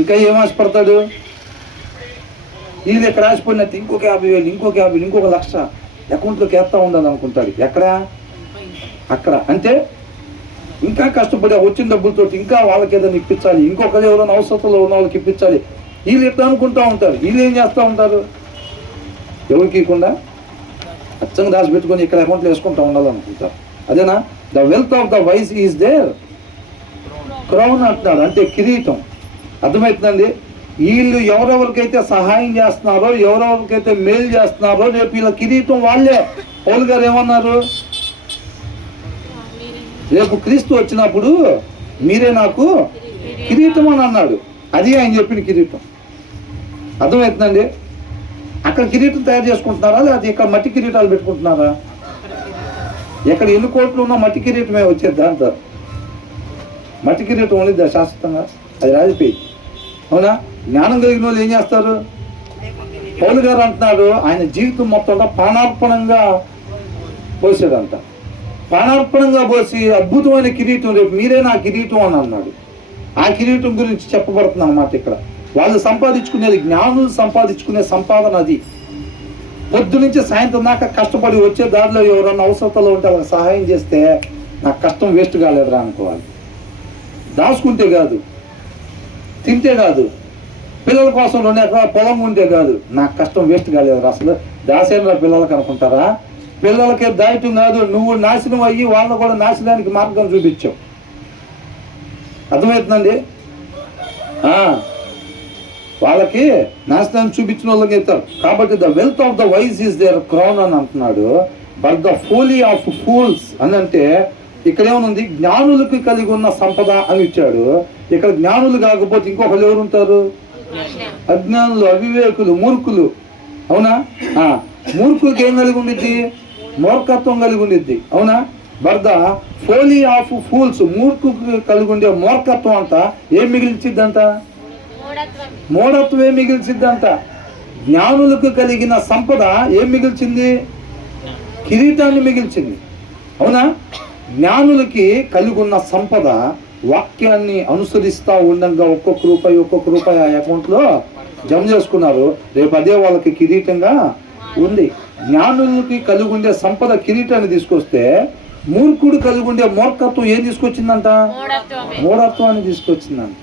ఇంకా ఏం ఆశపడతాడు? వీళ్ళు ఎక్కడ ఆశపడినట్టు ఇంకొక 50,000, ఇంకొక 50,000, ఇంకొక 1,00,000 అకౌంట్లోకి వేస్తూ ఉండాలి అనుకుంటాడు. ఎక్కడ? అక్కడ. అంటే ఇంకా కష్టపడి వచ్చిన డబ్బులతో ఇంకా వాళ్ళకి ఏదైనా ఇప్పించాలి, ఇంకొకరు ఎవరైనా అవసరంలో ఉన్న వాళ్ళకి ఇప్పించాలి. వీళ్ళు ఎట్లా అనుకుంటూ ఉంటారు. వీళ్ళు ఏం చేస్తూ ఉంటారు? ఎవరికి ఇవ్వకుండా అచ్చంగా దాచి పెట్టుకొని ఇక్కడ అకౌంట్లో వేసుకుంటూ ఉండాలనుకుంటారు. అదేనా? The wealth of the wise is their crown అంటున్నాడు, అంటే కిరీటం. అర్థమవుతుందండి? వీళ్ళు ఎవరెవరికైతే సహాయం చేస్తున్నారో, ఎవరెవరికైతే మేలు చేస్తున్నారో, రేపు వీళ్ళ కిరీటం వాళ్ళే. పౌలు గారు ఏమన్నారు? రేపు క్రీస్తు వచ్చినప్పుడు మీరే నాకు కిరీటం అని అన్నాడు. అది ఆయన చెప్పిన కిరీటం. అర్థమవుతుందండి? అక్కడ కిరీటం తయారు చేసుకుంటున్నారా, లేకపోతే ఇక్కడ మట్టి కిరీటాలు పెట్టుకుంటున్నారా? ఎక్కడ ఎన్ని కోట్లు ఉన్నా మట్టి కిరీటమే వచ్చేది. దాంతో మట్టి కిరీటం ఉండేది శాశ్వతంగా, అది రాజపేయి. అవునా? జ్ఞానం కలిగిన వాళ్ళు ఏం చేస్తారు? పౌలు గారు అంటున్నాడు ఆయన జీవితం మొత్తం ప్రాణార్పణంగా పోసాడంట. ప్రాణార్పణంగా పోసి అద్భుతమైన కిరీటం, రేపు మీరే నా కిరీటం అని అన్నాడు. ఆ కిరీటం గురించి చెప్పబడుతుంది అన్నమాట ఇక్కడ. వాళ్ళు సంపాదించుకునేది, జ్ఞానులు సంపాదించుకునే సంపాదన అది. పొద్దు నుంచి సాయంత్రం దాకా కష్టపడి వచ్చే దారిలో ఎవరన్నా అవసరతలో ఉంటే వాళ్ళకి సహాయం చేస్తే నాకు కష్టం వేస్ట్ కాలేదురా అనుకోవాలి. దాచుకుంటే కాదు, తింటే కాదు, పిల్లల కోసం 2 ఎకరాల పొలం ఉంటే కాదు, నాకు కష్టం వేస్ట్ కాలేదురా. అసలు దాసేనరా పిల్లలకు అనుకుంటారా? పిల్లలకే దాయటం కాదు, నువ్వు నాశనం అయ్యి వాళ్ళని కూడా నాశనానికి మార్గం చూపించావు. అర్థమవుతుందండి? వాళ్ళకి నాశనాన్ని చూపించిన వాళ్ళకి చెప్తారు. కాబట్టి the wealth of the wise is their crown అని అంటున్నాడు. But the folly of fools అని అంటే ఇక్కడ ఏమనుంది? జ్ఞానులకు కలిగి ఉన్న సంపద అని ఇచ్చాడు. ఇక్కడ జ్ఞానులు కాకపోతే ఇంకొకరు ఎవరు ఉంటారు? అజ్ఞానులు, అవివేకులు, మూర్ఖులు. అవునా? మూర్ఖులకి ఏం కలిగి ఉండిద్ది? మూర్ఖత్వం కలిగి ఉండిద్ది. అవునా? But the folly of fools, మూర్ఖుకు కలిగి ఉండే మూర్ఖత్వం అంతా ఏం మిగిల్చిద్దంట? మూఢత్వమే మిగిల్చిద్దంట. జ్ఞానులకు కలిగిన సంపద ఏం మిగిల్చింది? కిరీటాన్ని మిగిల్చింది. అవునా? జ్ఞానులకి కలిగి ఉన్న సంపద వాక్యాన్ని అనుసరిస్తూ ఉండగా ఒక్కొక్క రూపాయి ఆ అకౌంట్లో జమ చేసుకున్నారు. రేపు అదే వాళ్ళకి కిరీటంగా ఉంది. జ్ఞానులకి కలిగి ఉండే సంపద కిరీటాన్ని తీసుకొస్తే, మూర్ఖుడు కలిగి ఉండే మూర్ఖత్వం ఏం తీసుకొచ్చిందంట? మూఢత్వాన్ని తీసుకొచ్చిందంట.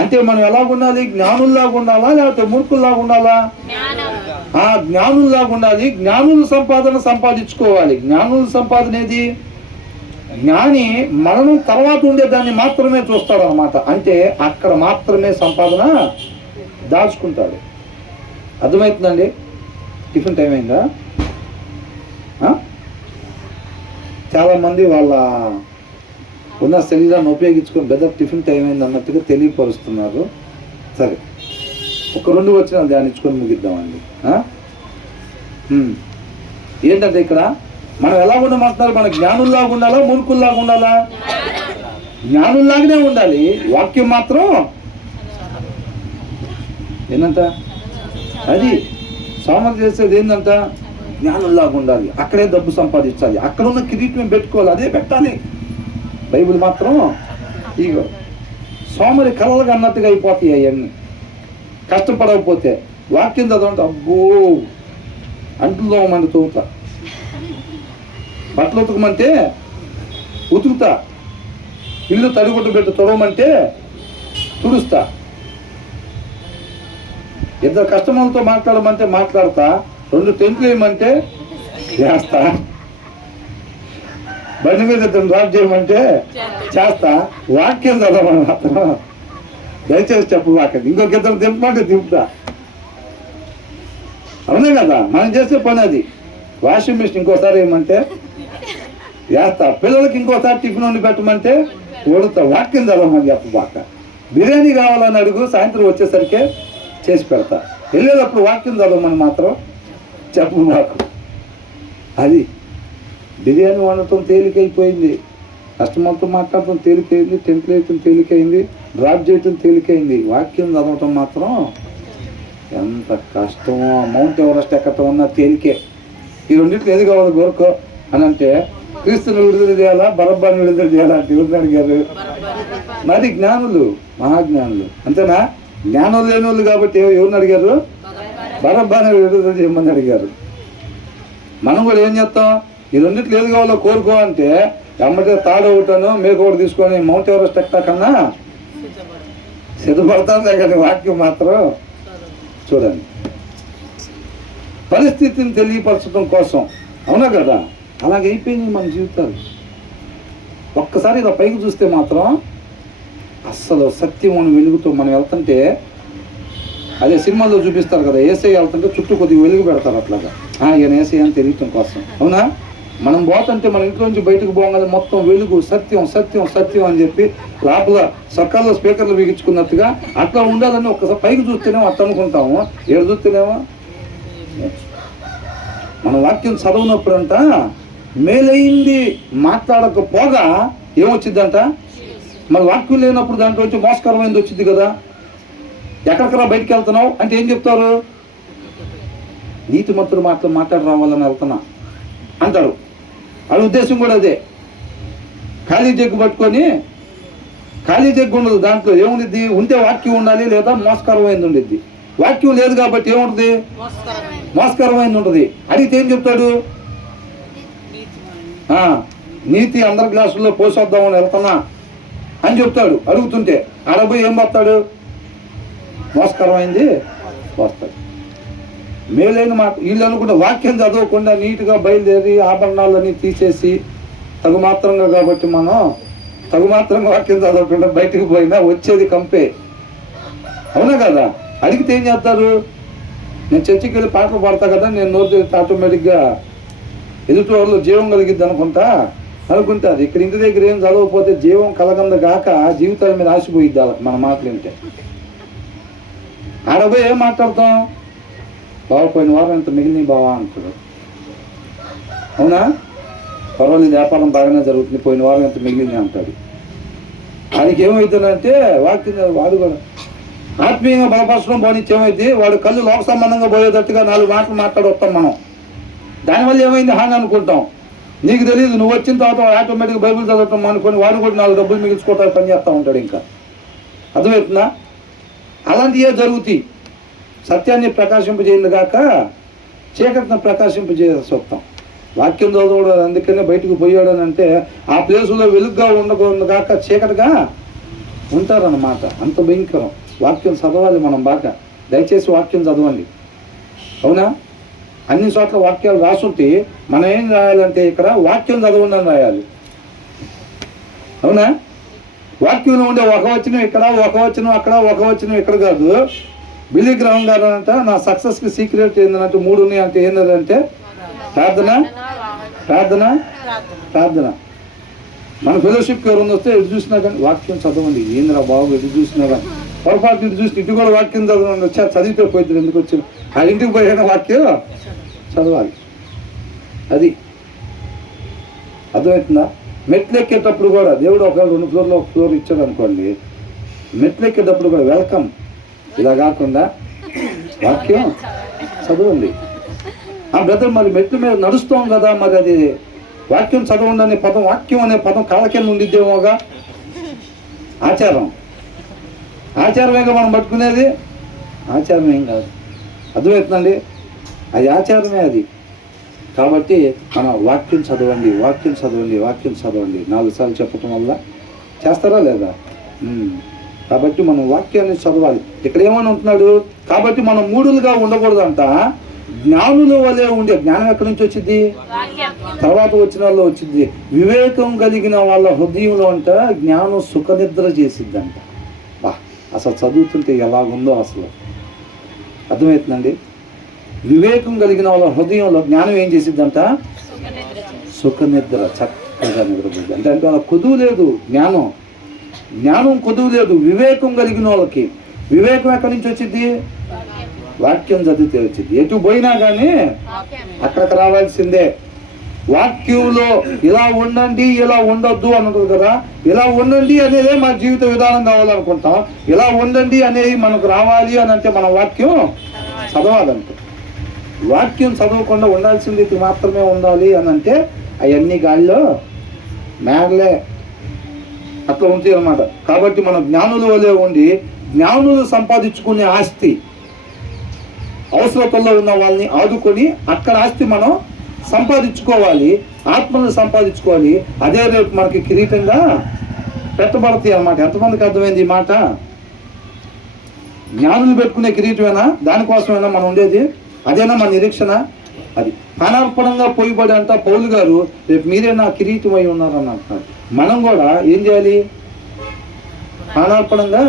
అంటే మనం ఎలా ఉండాలి? జ్ఞానుల్లాగా ఉండాలా, లేకపోతే మూర్ఖుల్లాగా ఉండాలా? జ్ఞానుల్లాగా ఉండాలి. జ్ఞానుల సంపాదన సంపాదించుకోవాలి. జ్ఞానుల సంపాదన ఏది? జ్ఞాని మరణం తర్వాత ఉండేదాన్ని మాత్రమే చూస్తాడు అన్నమాట. అంటే అక్కడ మాత్రమే సంపాదన దాచుకుంటాడు. అర్థమవుతుందండి? టిఫిన్ టైం అయిందా? చాలామంది వాళ్ళ ఉన్న శరీరాన్ని ఉపయోగించుకొని బెదర్ టిఫిన్ టైం అయింది అన్నట్టుగా తెలియపరుస్తున్నారు. సరే, ఒక 2 వచనాలు ధ్యానించుకొని ముగిద్దామండి. ఏంటంటే ఇక్కడ మనం ఎలా ఉండమంటున్నారు? మన జ్ఞానుల్లాగా ఉండాలా, మూర్ఖుల్లాగా ఉండాలా? జ్ఞానుల్లాగానే ఉండాలి. వాక్యం మాత్రం ఏంటంట? అది సామర్థ్యం చేసేది ఏంటంట? జ్ఞానుల్లాగా ఉండాలి. అక్కడే డబ్బు సంపాదించాలి, అక్కడ ఉన్న కిరీటం పెట్టుకోవాలి, అదే పెట్టాలి. బైబిల్ మాత్రం ఇగో సోమరి కలలుగా అన్నట్టుగా అయిపోతాయి అవన్నీ. కష్టపడకపోతే వాక్యం చదవంటే అబ్బో అంటుల్లో మన తోగుతా, బట్టలు ఉతకమంటే ఉతుకుతా, ఇల్లు తడిగుడ్డు పెట్టి తొడవమంటే తుడుస్తా, 2 కస్టమర్లతో మాట్లాడమంటే మాట్లాడతా, 2 టెంట్లు వేయమంటే వేస్తా, బండి మీద డ్రాప్ చేయమంటే చేస్తా. వాక్యం చదవమని మాత్రం దయచేసి చెప్పు. వాక్యం ఇంకొక 2 దింపమంటే దింపుతా. అవునే కదా మనం చేసే పని అది. వాషింగ్ మిషన్ ఇంకోసారి వేయమంటే వేస్తా, పిల్లలకి ఇంకోసారి టిఫిన్ వండి పెట్టమంటే వండుతా. వాక్యం చదవమని చెప్పు. బాక బిర్యానీ కావాలని అడుగు, సాయంత్రం వచ్చేసరికి చేసి పెడతా. వెళ్ళేటప్పుడు వాక్యం చదవమని మాత్రం చెప్పు నాకు. అది బిర్యానీ వండటం తేలికైపోయింది, కస్టమర్తో మాట్లాడటం తేలికైంది, టెంట్లు వేయటం తేలికైంది, డ్రాప్ చేయటం తేలికైంది. వాక్యం చదవటం మాత్రం ఎంత కష్టమో. మౌంట్ ఎవరెస్ట్ ఎక్కటం అన్నా తేలికే. ఈ రెండింటిలో ఏది కావాలి కోరుకో అని అంటే, క్రీస్తుని విడుదల చేయాలా, బరబ్బాని విడుదల చేయాలా అంటే ఎవరిని అడిగారు? మరి జ్ఞానులు, మహాజ్ఞానులు. అంతేనా? జ్ఞానం లేని వాళ్ళు కాబట్టి ఎవరిని అడిగారు? బరబ్బాని విడుదల చేయమని అడిగారు. మనం కూడా ఏం చేస్తాం? ఈ రెండిట్లు ఏది కావాలో కోరుకో అంటే ఎమ్మటే తాడు ఒకటాను మేక ఒకటి తీసుకొని మౌంట్ ఎవరెస్ట్ ఎక్కా కన్నా సిద్ధపడతాను. కానీ వాక్యం మాత్రం చూడండి, పరిస్థితిని తెలియపరచడం కోసం. అవునా కదా? అలాగైపోయింది మన జీవితాలు. ఒక్కసారి ఇలా పైకి చూస్తే మాత్రం అస్సలు సత్యం అని వెలుగుతూ మనం వెళ్తుంటే, అదే సినిమాల్లో చూపిస్తారు కదా, ఏసై వెళ్తుంటే చుట్టూ కొద్దిగా వెలుగు పెడతారు అట్లాగా. ఈయన ఏసై అని తెలియటం కోసం. అవునా? మనం పోతుంటే మన ఇంట్లో నుంచి బయటకు పోగానే మొత్తం వెలుగు, సత్యం సత్యం సత్యం అని చెప్పి లోపల సకాల్లో స్పీకర్లు బిగించుకున్నట్టుగా అట్లా ఉండాలని ఒక్కసారి పైకి చూస్తేనేమో అట్లా అనుకుంటాము. ఏడు చూస్తేనేమో మన వాక్యం చదవనప్పుడంట మేలైంది మాట్లాడకపోగా ఏమొచ్చిందంట? మన వాక్యం లేనప్పుడు దాంట్లో వచ్చి మోసకరమైంది వచ్చింది కదా. ఎక్కడికరా బయటికి వెళ్తున్నావు అంటే ఏం చెప్తారు? నీతి మంతుడు మాట్లాడి రావాలని వెళ్తున్నా అంటారు. వాళ్ళ ఉద్దేశం కూడా అదే. ఖాళీ జగ్గు పట్టుకొని, ఖాళీ జగ్గు ఉండదు, దాంట్లో ఏముండిద్ది? ఉంటే వాక్యం ఉండాలి, లేదా మోసకరమైంది ఉండిద్ది. వాక్యం లేదు కాబట్టి ఏముంటుంది? మోసకరమైంది ఉంటుంది. అడిగితే ఏం చెప్తాడు? నీతి అందరి గ్లాసుల్లో పోసొద్దామని వెళ్తున్నా అని చెప్తాడు. అడుగుతుంటే ఆడపోయి ఏం పోతాడు? మోసకరమైంది వస్తాడు. మేలైన మాట వీళ్ళు అనుకుంటే వాక్యం చదవకుండా నీట్గా బయలుదేరి ఆభరణాలన్నీ తీసేసి తగుమాత్రంగా కాబట్టి మనం తగుమాత్రంగా వాక్యం చదవకుండా బయటకు పోయినా వచ్చేది కంపే. అవునా కదా? అడిగితే ఏం చేస్తారు? నేను చర్చికి వెళ్ళి పాటలు పాడతా కదా, నేను నోరు తెరిస్తే ఆటోమేటిక్గా ఎదుటి వాళ్ళు జీవం కలిగిద్ది అనుకుంటారు. ఇక్కడ ఇంటి దగ్గర ఏం చదవకపోతే జీవం కలగంద గాక జీవితాల మీద ఆశపోయిద్ది మన మాటలు వింటే. ఆడపోయి ఏం మాట్లాడతాం? బావ పోయిన వారం ఎంత మిగిలిన బావా అంటాడు. అవునా? పర్వాలేదు, వ్యాపారం బాగానే జరుగుతుంది, పోయిన వారం ఎంత మిగిలింది అంటాడు. ఆయనకి ఏమవుతుందంటే వాక్యం వాడు కూడా ఆత్మీయంగా బలపరచడం పోనిచ్చి ఏమైంది? వాడు కళ్ళు లోక సంబంధంగా పోయేటట్టుగా 4 మాటలు మాట్లాడి వస్తాం మనం. దానివల్ల ఏమైంది హాని అనుకుంటాం. నీకు తెలియదు, నువ్వు వచ్చిన తర్వాత ఆటోమేటిక్గా బైబిల్ చదవటం అనుకొని వాడు కూడా 4 డబ్బులు మిగిల్చుకోవటానికి పని చేస్తూ ఉంటాడు. ఇంకా అర్థమవుతుందా? అలాంటివే జరుగుతాయి. సత్యాన్ని ప్రకాశింపజేయండి కాక చీకటిని ప్రకాశింపజేయాల్సి వస్తాం. వాక్యం చదవడం అందుకనే బయటకు పోయాడని అంటే ఆ ప్లేసులో వెలుగుగా ఉండగాక చీకటిగా ఉంటారన్నమాట. అంత భయంకరం. వాక్యం చదవాలి మనం బాగా. దయచేసి వాక్యం చదవండి. అవునా? అన్ని చోట్ల వాక్యాలు రాసుంటే మనం ఏం రాయాలంటే ఇక్కడ వాక్యం చదవండి అని రాయాలి. అవునా? వాక్యంలో ఉండే ఒక వచనం ఇక్కడ, ఒక వచనం అక్కడ, ఒక వచనం ఇక్కడ కాదు. బిల్లీ గ్రహం గారు అంట నా సక్సెస్కి సీక్రెట్ ఏంటంటే 3 ఉన్నాయి అంటే ఏంటంటే ప్రార్థన, ప్రార్థన, ప్రార్థన. మన ఫెలోషిప్కి ఎవరైనా వస్తే ఎటు చూసినా కానీ వాక్యం చదవండి. ఏందిరా బాబు ఎటు చూసినా కానీ పొరపాటు ఇటు చూసి ఇటు కూడా వాక్యం చదవండి. వచ్చా చదివితే పోతుంది, ఎందుకు వచ్చింది? ఆ ఇంటికి పోయిన వాక్యం చదవాలి. అది అర్థమవుతుందా? మెట్లు ఎక్కేటప్పుడు కూడా దేవుడు ఒకవేళ 2 ఫ్లోర్లో 1 ఫ్లోర్ ఇచ్చాడు అనుకోండి, మెట్లు ఎక్కేటప్పుడు కూడా వెల్కమ్ ఇలా కాకుండా వాక్యం చదవండి. బ్రదర్ మరి మెట్ల మీద నడుస్తాం కదా, మరి అది వాక్యం చదవండి అనే పదం, వాక్యం అనే పదం కాళ్ళ కింద ఉండిద్దేమోగా. ఆచారం, ఆచారమేగా మనం పట్టుకునేది. ఆచారం ఏం కాదు. అర్థమవుతుందండి? అది ఆచారమే అది. కాబట్టి మనం వాక్యం చదవండి, వాక్యం చదవండి, వాక్యం చదవండి 4 సార్లు చెప్పటం వల్ల చేస్తారా లేదా? కాబట్టి మనం వాక్యాన్ని చదవాలి. ఇక్కడ ఏమని ఉంటున్నాడు? కాబట్టి మనం మూఢులుగా ఉండకూడదంట, జ్ఞానుల వలె ఉండే. జ్ఞానం ఎక్కడి నుంచి వచ్చింది? తర్వాత వచ్చిన వాళ్ళు వచ్చింది. వివేకం కలిగిన వాళ్ళ హృదయంలో అంట జ్ఞానం సుఖనిద్ర చేసిద్దంట. అసలు చదువుతుంటే ఎలాగుందో అసలు అర్థమవుతుందండి. వివేకం కలిగిన వాళ్ళ హృదయంలో జ్ఞానం ఏం చేసిద్దంట? సుఖనిద్ర, చక్కగా నిద్రపోయింది. అంటే వాళ్ళ కొదువు లేదు. జ్ఞానం కొదువు లేదు. వివేకం కలిగిన వాళ్ళకి. వివేకం ఎక్కడి నుంచి వచ్చింది? వాక్యం చదివితే వచ్చింది. ఎటు పోయినా కానీ అక్కడికి రావాల్సిందే. వాక్యంలో ఇలా ఉండండి, ఇలా ఉండొద్దు అని ఉంటుంది కదా. ఇలా ఉండండి అనేదే మన జీవిత విధానం కావాలనుకుంటాం. ఇలా ఉండండి అనేది మనకు రావాలి అని అంటే మన వాక్యం చదవాలంటే. వాక్యం చదవకుండా ఉండాల్సింది మాత్రమే ఉండాలి అని అంటే అవన్నీ గాలిలో మేడలే అట్లా ఉంటాయి అన్నమాట. కాబట్టి మనం జ్ఞానుల వలె ఉండి జ్ఞానులు సంపాదించుకునే ఆస్తి, అవసరతల్లో ఉన్న వాళ్ళని ఆదుకొని అక్కడ ఆస్తి మనం సంపాదించుకోవాలి, ఆత్మను సంపాదించుకోవాలి. అదే రేపు మనకి కిరీటంగా పెట్టబడతాయి అన్నమాట. ఎంతమందికి అర్థమైంది ఈ మాట? జ్ఞానులు పెట్టుకునే కిరీటమేనా? దానికోసమేనా మనం ఉండేది? అదేనా మన నిరీక్షణ? అది పానార్పణంగా పోయిబడి అంట పౌలు గారు, రేపు మీరే నా కిరీటం అయి ఉన్నారని అంటున్నారు. మనం కూడా ఏం చేయాలి? పానార్పణంగా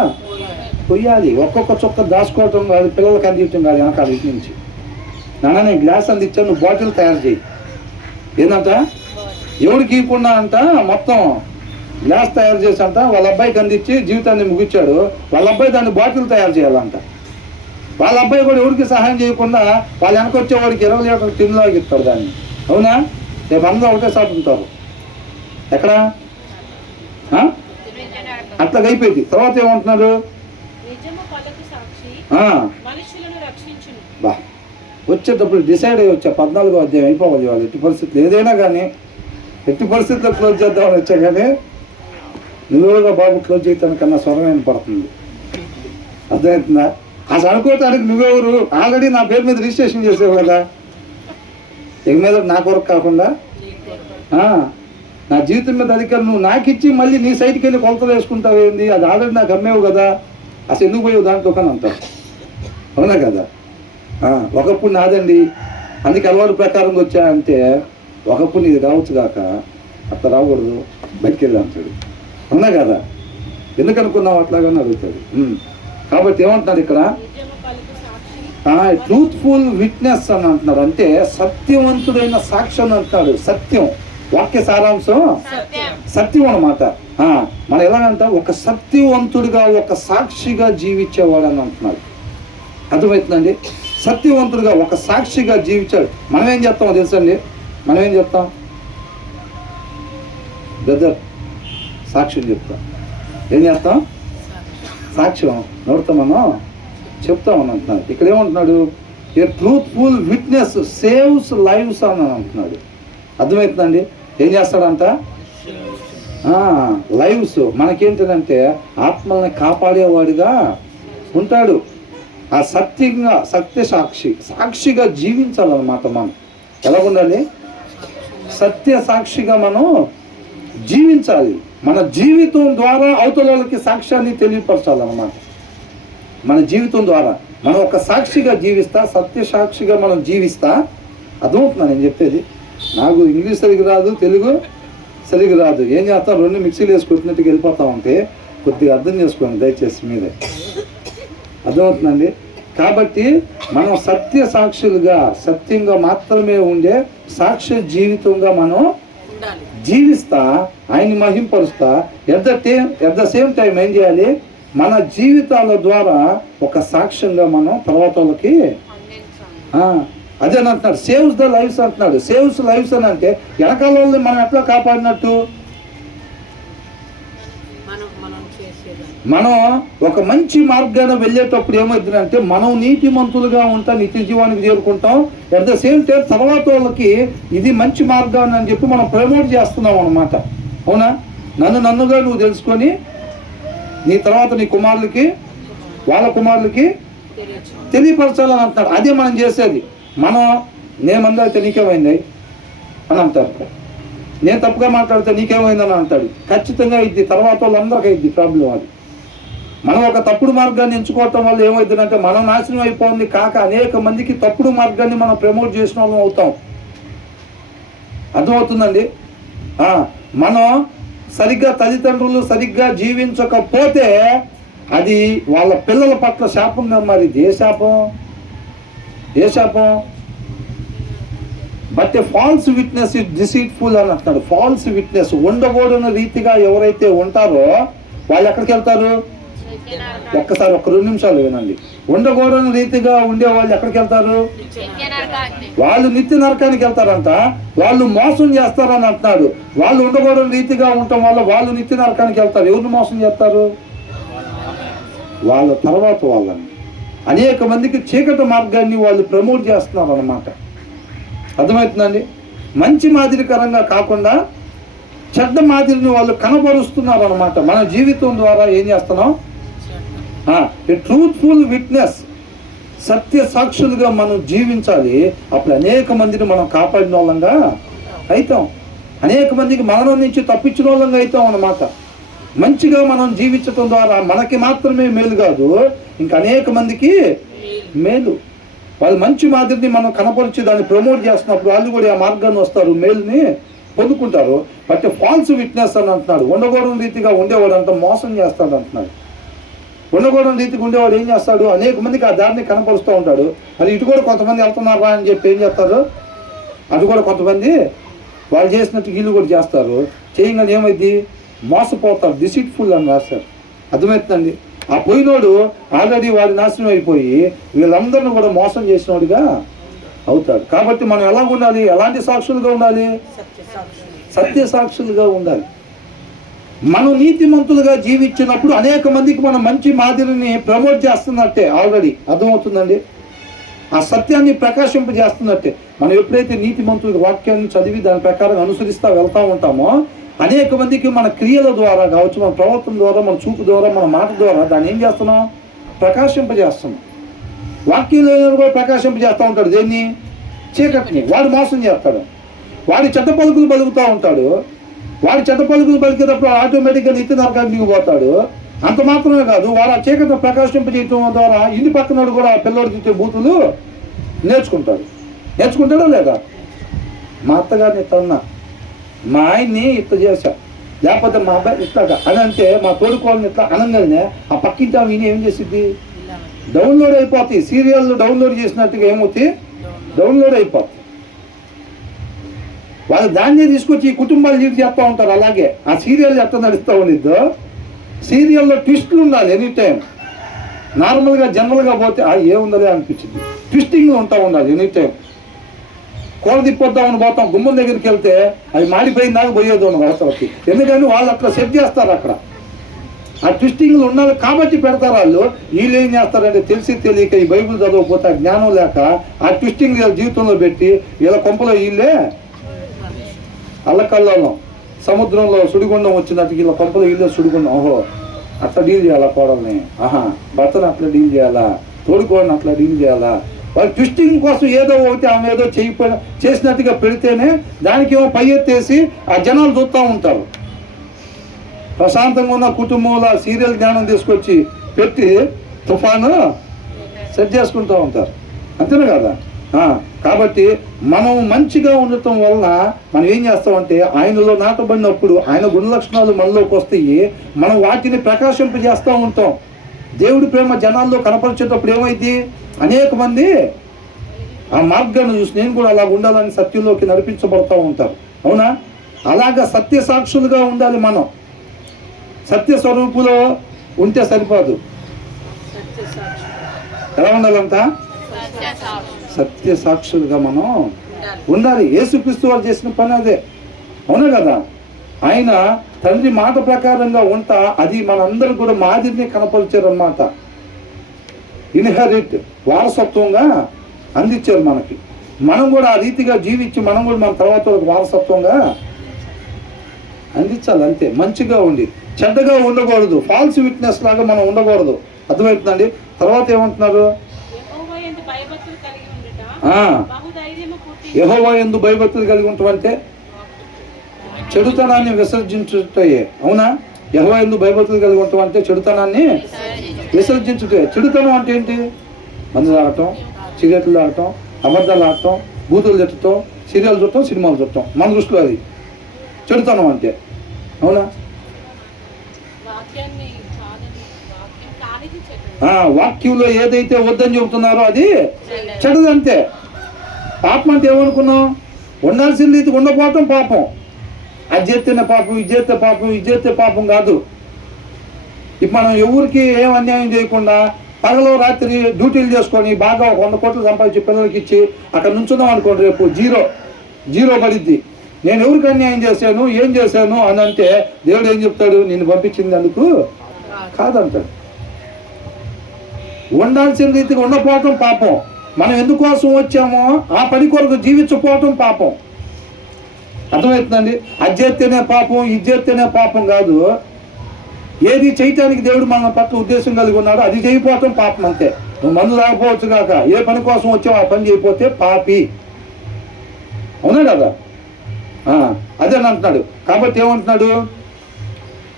పొయ్యాలి. ఒక్కొక్క చుక్క దాచుకోవటం కాదు, పిల్లలకి అందించడం కాదు. వెనకాల ఇటు నుంచి నాన్న నేను గ్లాస్ అందించాను, నువ్వు బాటిల్ తయారు చేయి. ఏంటంట? ఎవరికి ఇవ్వకుండా అంట మొత్తం గ్లాస్ తయారు చేసి అంట వాళ్ళ అబ్బాయికి అందించి జీవితాన్ని ముగించాడు. వాళ్ళ అబ్బాయి దాన్ని బాటిల్ తయారు చేయాలంట. వాళ్ళ అబ్బాయి కూడా ఎవరికి సహాయం చేయకుండా వాళ్ళ వెనకొచ్చేవాడికి 20 లీటర్ల టిన్లాగా ఇస్తాడు దాన్ని. అవునా? రేపు అందరూ ఒకటే సాటు ఉంటారు. ఎక్కడ అట్లా అయిపోయింది. తర్వాత ఏమంటున్నారు? బా వచ్చేటప్పుడు డిసైడ్ అయ్యి వచ్చా 14వ అధ్యాయం అయిపోవాలి. వాళ్ళు ఎట్టి పరిస్థితులు ఏదైనా కానీ ఎట్టి పరిస్థితుల్లో క్లోజ్ చేద్దామని వచ్చా, కానీ నువ్వుగా బాబు క్లోజ్ చేయటానికన్నా స్వరమైన పడుతుంది. అర్థమవుతుందా? అసలు అనుకోవటానికి నువ్వెవరు? ఆల్రెడీ నా పేరు మీద రిజిస్ట్రేషన్ చేసావు కదా. ఇక మీద నా కొరకు కాకుండా నా జీవితం మీద అధికారం నువ్వు నాకు ఇచ్చి మళ్ళీ నీ సైట్కి వెళ్ళి కొలతలు వేసుకుంటావు ఏంది? అది ఆల్రెడీ నాకు అమ్మేవు కదా, అసలు ఎందుకు పోయావు దాంట్లో కానీ అంటావు. అవునా కదా? ఒకప్పుడు నాదండి, అందుకే అలవాటు ప్రకారంగా వచ్చా అంటే, ఒకప్పుడు నీది రావచ్చు కాక అట్లా రాకూడదు, బయటికి వెళ్ళి అంటాడు. అవునా కదా? ఎందుకు అనుకున్నావు అట్లాగానే అడుగుతాడు. కాబట్టి ఏమంటున్నారు ఇక్కడ? ట్రూత్ఫుల్ విట్నెస్ అని అంటున్నారు. అంటే సత్యవంతుడైన సాక్షి అని అంటున్నాడు. సత్యం, వాక్య సారాంశం సత్యం అన్నమాట. మనం ఎలాగంట ఒక సత్యవంతుడిగా ఒక సాక్షిగా జీవించేవాడు అని అంటున్నాడు. అర్థమవుతుందండి? సత్యవంతుడిగా ఒక సాక్షిగా జీవించాడు. మనం ఏం చేస్తామో తెలుసండి? మనం ఏం చెప్తాం? బ్రదర్ సాక్ష్యం చెప్తాం. ఏం చేస్తాం? సాక్ష్యం నోడుతాం, మనం చెప్తామని అంటున్నాడు. ఇక్కడ ఏమంటున్నాడు? ఏ ట్రూత్ఫుల్ విట్నెస్ సేవ్స్ లైవ్స్ అని అంటున్నాడు. అర్థమవుతుందండి? ఏం చేస్తాడంట? లైవ్స్ మనకేంటంటే ఆత్మల్ని కాపాడేవాడిగా ఉంటాడు. ఆ సత్యంగా సత్య సాక్షిగా జీవించాలన్నమాట. మనం ఎలా ఉండాలి? సత్య సాక్షిగా మనం జీవించాలి. మన జీవితం ద్వారా అవతల వాళ్ళకి సాక్ష్యాన్ని తెలియపరచాలన్నమాట. మన జీవితం ద్వారా మనం ఒక సాక్షిగా జీవిస్తా, సత్య సాక్షిగా మనం జీవిస్తా. అర్థమవుతున్నా నేను చెప్పేది? నాకు ఇంగ్లీష్ సరిగ్గా రాదు, తెలుగు సరిగ్గా రాదు. ఏం చేస్తాం? 2 మిక్సీలు వేసుకుంటున్నట్టుగా వెళ్ళిపోతా ఉంటే కొద్దిగా అర్థం చేసుకోండి దయచేసి మీరే. అర్థమవుతుందండి? కాబట్టి మనం సత్య సాక్షులుగా, సత్యంగా మాత్రమే ఉండే సాక్ష్య జీవితంగా మనం జీవిస్తా, ఆయన్ని మహింపరుస్తా. ఎట్ ద సేమ్ టైం ఏం చేయాలి? మన జీవితాల ద్వారా ఒక సాక్ష్యంగా మనం తర్వాత వాళ్ళకి అదే అంటున్నాడు. సేవ్స్ ద లైఫ్స్ అంటున్నాడు. సేవ్స్ లైఫ్స్ అని అంటే వెనకాల వాళ్ళని మనం ఎట్లా కాపాడినట్టు? మనం ఒక మంచి మార్గాన్ని వెళ్ళేటప్పుడు ఏమవుతుందంటే మనం నీతిమంతులుగా ఉంటాం, నిత్య జీవానికి చేరుకుంటాం. అట్ ద సేమ్ టైం తర్వాత వాళ్ళకి ఇది మంచి మార్గాన్ని అని చెప్పి మనం ప్రమోట్ చేస్తున్నాం అన్నమాట. అవునా? నన్నుగా నువ్వు తెలుసుకొని నీ తర్వాత నీ కుమారులకి, వాళ్ళ కుమారులకి తెలియపరచాలని అంటున్నాడు. అదే మనం చేసేది. మనం నేమందరితే నీకేమైంది అని అంటారు, నేను తప్పుగా మాట్లాడితే నీకేమైందని అంటాడు. ఖచ్చితంగా ఇది తర్వాత వాళ్ళందరికీ అయింది ప్రాబ్లం. అది మనం ఒక తప్పుడు మార్గాన్ని ఎంచుకోవటం వల్ల ఏమవుతుందంటే మనం నాశనం అయిపోయింది కాక అనేక మందికి తప్పుడు మార్గాన్ని మనం ప్రమోట్ చేసిన వాళ్ళం అవుతాం. అర్థమవుతుందండి? మనం సరిగ్గా తల్లిదండ్రులు సరిగ్గా జీవించకపోతే అది వాళ్ళ పిల్లల పట్ల శాపంగా మారింది. ఏ శాపం? But A falls witness is deceitful అని అంటున్నాడు. ఫాల్స్ విట్నెస్ ఉండకూడని రీతిగా ఎవరైతే ఉంటారో వాళ్ళు ఎక్కడికి వెళ్తారు? ఒక్కసారి 2 నిమిషాలు వినండి. ఉండకూడని రీతిగా ఉండే వాళ్ళు ఎక్కడికి వెళ్తారు? వాళ్ళు నిత్య నరకానికి వెళ్తారంట. వాళ్ళు మోసం చేస్తారని అంటున్నాడు. వాళ్ళు ఉండకూడని రీతిగా ఉండటం వల్ల వాళ్ళు నిత్య నరకానికి వెళ్తారు. ఎవరిని మోసం చేస్తారు? వాళ్ళ తర్వాత వాళ్ళని అనేక మందికి చీకటి మార్గాన్ని వాళ్ళు ప్రమోట్ చేస్తున్నారు అన్నమాట. అర్థమవుతుందండి? మంచి మాదిరికరంగా కాకుండా చెడ్డ మాదిరిని వాళ్ళు కనబరుస్తున్నారు అన్నమాట. మన జీవితం ద్వారా ఏం చేస్తున్నాం? ఏ ట్రూత్ఫుల్ విట్నెస్, సత్య సాక్షులుగా మనం జీవించాలి. అప్పుడు అనేక మందిని మనం కాపాడిన వాళ్ళంగా అవుతాం, అనేక మందికి మరణం నుంచి తప్పించిన వాళ్ళంగా అవుతాం అన్నమాట. మంచిగా మనం జీవించటం ద్వారా మనకి మాత్రమే మేలు కాదు, ఇంకా అనేక మందికి మేలు. వాళ్ళు మంచి మాదిరిని మనం కనపరిచి దాన్ని ప్రమోట్ చేస్తున్నప్పుడు వాళ్ళు కూడా ఆ మార్గాన్ని వస్తారు, మేలుని పొందుకుంటారు. బట్ ఫాల్స్ విట్నెస్ అని అంటున్నాడు. ఉండకూడని రీతిగా ఉండేవాడు అంత మోసం చేస్తాడు అంటున్నాడు. ఉండకూడని రీతిగా ఉండేవాడు ఏం చేస్తాడు, అనేక మందికి ఆ దారిని కనపరుస్తూ ఉంటాడు. అది ఇటు కూడా కొంతమంది వెళ్తున్నారా అని చెప్పి ఏం చేస్తారు, అది కూడా కొంతమంది వాళ్ళు చేసినట్టు వీళ్ళు కూడా చేస్తారు. చేయగానే ఏమైంది, మోసపోతారు, డిసీట్ఫుల్ అని రాస్తారు. అర్థమవుతుందండి. ఆ పోయినోడు ఆల్రెడీ వాడి నాశనం అయిపోయి వీళ్ళందరినీ కూడా మోసం చేసినోడుగా అవుతాడు. కాబట్టి మనం ఎలా ఉండాలి, ఎలాంటి సాక్షులుగా ఉండాలి, సత్య సాక్షులుగా ఉండాలి. మనం నీతిమంతులుగా జీవించినప్పుడు అనేక మందికి మనం మంచి మాదిరిని ప్రమోట్ చేస్తున్నట్టే, ఆల్రెడీ అర్థమవుతుందండి. ఆ సత్యాన్ని ప్రకాశింపజేస్తున్నట్టే. మనం ఎప్పుడైతే నీతిమంతుల వాక్యాన్ని చదివి దాని ప్రకారం అనుసరిస్తూ వెళ్తూ ఉంటామో అనేక మందికి మన క్రియల ద్వారా కావచ్చు, మన ప్రవర్తన ద్వారా, మన చూపు ద్వారా, మన మాట ద్వారా దాన్ని ఏం చేస్తున్నాం, ప్రకాశింపజేస్తున్నాం. వాక్యంలో కూడా ప్రకాశింపజేస్తూ ఉంటాడు. దేన్ని, చీకటిని. వాడు మోసం చేస్తాడు, వాడి చెడ్డ పలుకులు పలుకుతూ ఉంటాడు. వాడి చెడ్డ పలుకులు పలికేటప్పుడు ఆటోమేటిక్గా నిత్య నరకానికి పోతాడు. అంత మాత్రమే కాదు, వాడు ఆ చీకటిని ప్రకాశింపజేయటం ద్వారా ఇంటి పక్కనోడు కూడా పిల్లోడు తిట్టే బూతులు నేర్చుకుంటాడా లేదా? మా అత్తగారిని తన్నా, మా ఆయన్ని ఇట్లా చేశా, లేకపోతే మా అబ్బాయి ఇట్లాగా అని అంటే, మా తోడుకోవాలని ఇట్లా అనగానే ఆ పక్కింటి ఆమె ఏం చేసిద్ది, డౌన్లోడ్ అయిపోతాయి. సీరియల్ డౌన్లోడ్ చేసినట్టుగా ఏమవుతాయి, డౌన్లోడ్ అయిపోతాయి. వాళ్ళు దాన్నే తీసుకొచ్చి ఈ కుటుంబాలు లీడ్ చేస్తూ ఉంటారు. అలాగే ఆ సీరియల్ ఎట్లా నడుస్తూ ఉండిద్దో, సీరియల్లో ట్విస్టులు ఉండాలి ఎనీ టైం. నార్మల్గా జనరల్గా పోతే ఏముందలే అనిపించింది, ట్విస్టింగ్ ఉంటా ఉండాలి ఎనీ టైం. కూర తిప్పొద్దామని పోతాం, గుమ్మం దగ్గరికి వెళ్తే అవి మాడిపోయిన దాకా పోయేది ఉండదు అవసరకి. ఎందుకని వాళ్ళు అట్లా సెట్ చేస్తారు, అక్కడ ఆ ట్విస్టింగ్లు ఉండాలి కాబట్టి పెడతారు. వీళ్ళు ఏం చేస్తారంటే తెలిసి తెలియక ఈ బైబిల్ చదవకపోతే ఆ జ్ఞానం లేక ఆ ట్విస్టింగ్ జీవితంలో పెట్టి వీళ్ళ కొంపలో వీళ్ళే అల్లకల్లలో సముద్రంలో సుడిగుండం వచ్చినట్టు వీళ్ళ కొంపలో వీళ్ళే సుడిగుండం. ఓహో అట్లా డీల్ చేయాలా కోడల్ని, భర్తను అట్లా డీల్ చేయాలా, తోడుకోవడం అట్లా డీల్ చేయాలా. వాళ్ళు ట్విస్టింగ్ కోసం ఏదో ఒకటి ఆమె ఏదో చేసినట్టుగా పెడితేనే దానికి ఏమో పై ఎత్తేసి ఆ జనాలు చూస్తూ ఉంటారు. ప్రశాంతంగా ఉన్న కుటుంబంలో సీరియల్ జ్ఞానం తీసుకొచ్చి పెట్టి తుఫాను సెట్ చేసుకుంటూ ఉంటారు. అంతేనా కదా? కాబట్టి మనం మంచిగా ఉండటం వలన మనం ఏం చేస్తామంటే ఆయనలో నాటబడినప్పుడు ఆయన గుణలక్షణాలు మనలోకి వస్తాయి. మనం వాటిని ప్రకాశింపజేస్తూ ఉంటాం. దేవుడి ప్రేమ జనాల్లో కనపరిచేటప్పుడు ఏమైంది, అనేక మంది ఆ మార్గాన్ని చూసి నేను కూడా అలా ఉండాలని సత్యంలోకి నడిపించబడుతూ ఉంటారు. అవునా? అలాగా సత్య సాక్షులుగా ఉండాలి. మనం సత్య స్వరూపులో ఉంటే సరిపోదు. ఎలా ఉండాలంట? సత్య సాక్షులుగా మనం ఉండాలి. యేసుక్రీస్తు వారు చేసిన పని అదే. అవునా కదా? ఆయన తండ్రి మాట ప్రకారంగా ఉంటా అది మనందరూ కూడా మాదిరిని కనపరిచారన్నమాట. ఇన్హెరిట్ వారసత్వంగా అందించారు మనకి. మనం కూడా ఆ రీతిగా జీవించి మనం కూడా మన తర్వాత వారసత్వంగా అందించాలి. అంతే, మంచిగా ఉండి చెడ్డగా ఉండకూడదు. ఫాల్స్ విట్నెస్ లాగా మనం ఉండకూడదు. అర్థమవుతుందండి? తర్వాత ఏమంటున్నారు, యెహోవా యందు భయభక్తులు కలిగి ఉంటామంటే చెడుతనాన్ని విసర్జించుటయే. అవునా? యెహోవా యందు భయభక్తులు కలిగి ఉంటామంటే చెడుతనాన్ని విసర్జించుటే. చెడుతనం అంటే ఏంటి? మందు తాగటం, సిగరెట్లు తాగటం, అబద్ధాలు ఆడటం, బూతులు తిట్టడం, సీరియల్ చూడటం, సినిమాలు చూడటం. మన దృష్టిలో అది చెడుతనం అంటే. అవునా? వాక్యంలో ఏదైతే వద్దని చెబుతున్నారో అది చెడుదంతే. పాపం అంటే ఏమనుకున్నాం? ఉండాల్సింది ఇది ఉండపోవటం పాపం. అది చేస్తేనే పాపం, ఇది చేస్తే పాపం, ఇది చేస్తే పాపం కాదు. ఇప్పుడు మనం ఎవరికి ఏం అన్యాయం చేయకుండా పగలో రాత్రి డ్యూటీలు చేసుకొని బాగా 100 కోట్లు సంపాదించి పిల్లలకి ఇచ్చి అక్కడ నుంచున్నాం అనుకోండి, రేపు జీరో పడిద్ది. నేను ఎవరికి అన్యాయం చేశాను, ఏం చేశాను అని అంటే దేవుడు ఏం చెప్తాడు? నేను పంపించింది అందుకు కాదంటాడు. ఉండాల్సిన రీతిగా ఉండపోవటం పాపం. మనం ఎందుకోసం వచ్చామో ఆ పని కొరకు జీవించకపోవటం పాపం. అర్థమవుతుందండి? అది చేస్తేనే పాపం, ఇది చేస్తేనే పాపం కాదు. ఏది చేయటానికి దేవుడు మన పట్ల ఉద్దేశం కలిగి ఉన్నాడో అది చేయకపోవటం పాపం అంతే. నువ్వు మందు రాకపోవచ్చు కాక ఏ పని కోసం వచ్చావు ఆ పని చేయకపోతే పాపి. అవునా కదా? అదే అంటున్నాడు. కాబట్టి ఏమంటున్నాడు?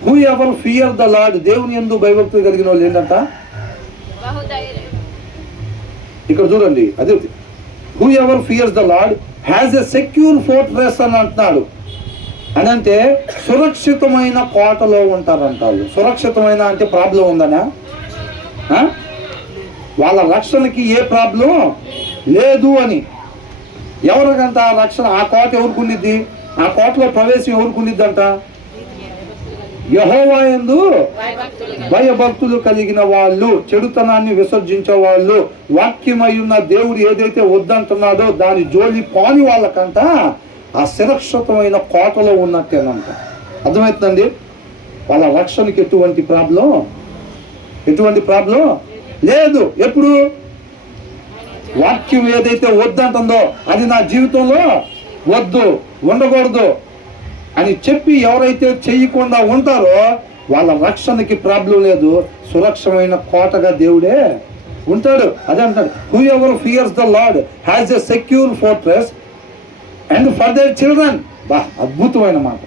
Who ever fear the lord, దేవుని యందు భయభక్తులు కలిగిన వాళ్ళు ఏంటంట ఇక్కడ చూడండి. అదే who ever fears the lord has a secure fortress అని అంటున్నాడు. అని అంటే సురక్షితమైన కోటలో ఉంటారంట వాళ్ళు. సురక్షితమైన అంటే ప్రాబ్లం ఉందనా? వాళ్ళ రక్షణకి ఏ ప్రాబ్లం లేదు అని. ఎవరికంట ఆ రక్షణ? ఆ కోట ఎవరికి ఉండిద్ది? ఆ కోటలో ప్రవేశం ఎవరికి ఉండిద్దంట? యెహోవా యందు భయభక్తులు కలిగిన వాళ్ళు, చెడుతనాన్ని విసర్జించే వాళ్ళు, వాక్యమయ్యున్న దేవుడు ఏదైతే వద్దంటున్నాడో దాని జోలి పోని వాళ్ళకంట ఆ సురక్షితమైన కోటలో ఉన్నట్టేనంట. అర్థమవుతుందండి? వాళ్ళ రక్షణకి ఎటువంటి ప్రాబ్లం లేదు. ఎప్పుడు వాక్యం ఏదైతే వద్దంటుందో అది నా జీవితంలో వద్దు, ఉండకూడదు అని చెప్పి ఎవరైతే చేయకుండా ఉంటారో వాళ్ళ రక్షణకి ప్రాబ్లం లేదు. సురక్షమైన కోటగా దేవుడే ఉంటాడు. అదే అంటాడు, who ever fears the lord has a secure fortress and for their children. అద్భుతమైన మాట.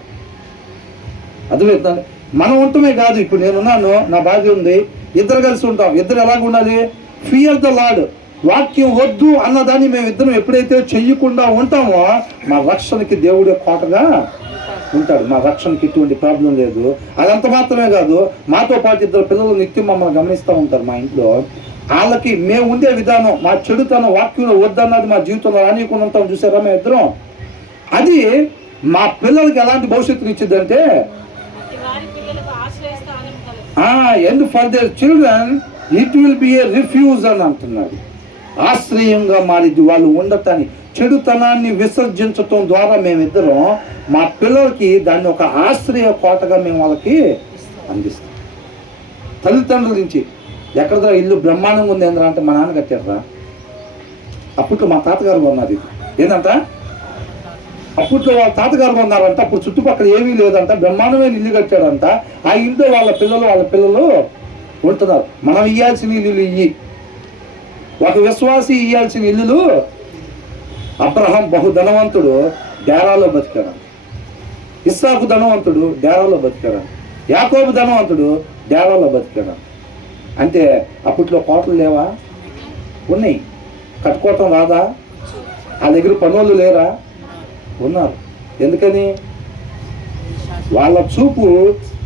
అర్థమవుతుంది? మనం ఉండటమే కాదు, ఇప్పుడు నేనున్నాను, నా భార్య ఉంది, ఇద్దరు కలిసి ఉంటాం. ఇద్దరు ఎలాగ ఉండాలి? Fear the lord. వాక్యం వద్దు అన్నదాన్ని మేము ఇద్దరం ఎప్పుడైతే చెయ్యకుండా ఉంటామో మా రక్షణకి దేవుడే కోటగా ఉంటాడు. మా రక్షణకి ఎటువంటి ప్రాబ్లం లేదు. అదంత మాత్రమే కాదు, మాతో పాటు ఇద్దరు పిల్లలు నిత్యం మమ్మల్ని గమనిస్తూ ఉంటారు మా ఇంట్లో. వాళ్ళకి మేము ఉండే విధానం, మా చెడుతనం వాక్యంలో వద్దన్నది మా జీవితంలో రానియకుండా ఉంటాం. చూసారా మేము ఇద్దరం? అది మా పిల్లలకి ఎలాంటి భవిష్యత్తుని ఇచ్చిందంటే, and for their children it will be a refuge అని అంటున్నాడు. ఆశ్రయంగా మారిద్ది. వాళ్ళు ఉండటాన్ని, చెడుతనాన్ని విసర్జించటం ద్వారా మేమిద్దరం మా పిల్లలకి దాన్ని ఒక ఆశ్రయ కోటగా మేము వాళ్ళకి అందిస్తాం. తల్లిదండ్రుల నుంచి ఎక్కడదా ఇల్లు బ్రహ్మాండంగా ఉంది ఏంద్రా అంటే మా నాన్న కట్టారా. అప్పట్లో మా తాతగారు కొన్నది. ఏంటంట? అప్పట్లో వాళ్ళ తాతగారు కొన్నారంట. అప్పుడు చుట్టుపక్కల ఏమీ లేదంట, బ్రహ్మాండమైన ఇల్లు కట్టాడంట. ఆ ఇంట్లో వాళ్ళ పిల్లలు ఉంటున్నారు. మనం ఇయ్యాల్సిన ఇల్లులు ఇయ్యి. ఒక విశ్వాసి ఇయ్యాల్సిన ఇల్లులు. అబ్రహాం బహు ధనవంతుడు, డేరాలో బతికాడు. ఇస్సాకు ధనవంతుడు, డేరాలో బతికాడు. యాకోబు ధనవంతుడు, డేరాలో బతికాడు. అంటే అప్పట్లో కోటలు లేవా? ఉన్నాయి. కట్టుకోవటం రాదా? ఆ దగ్గర పనులు లేరా? ఉన్నారు. ఎందుకని? వాళ్ళ చూపు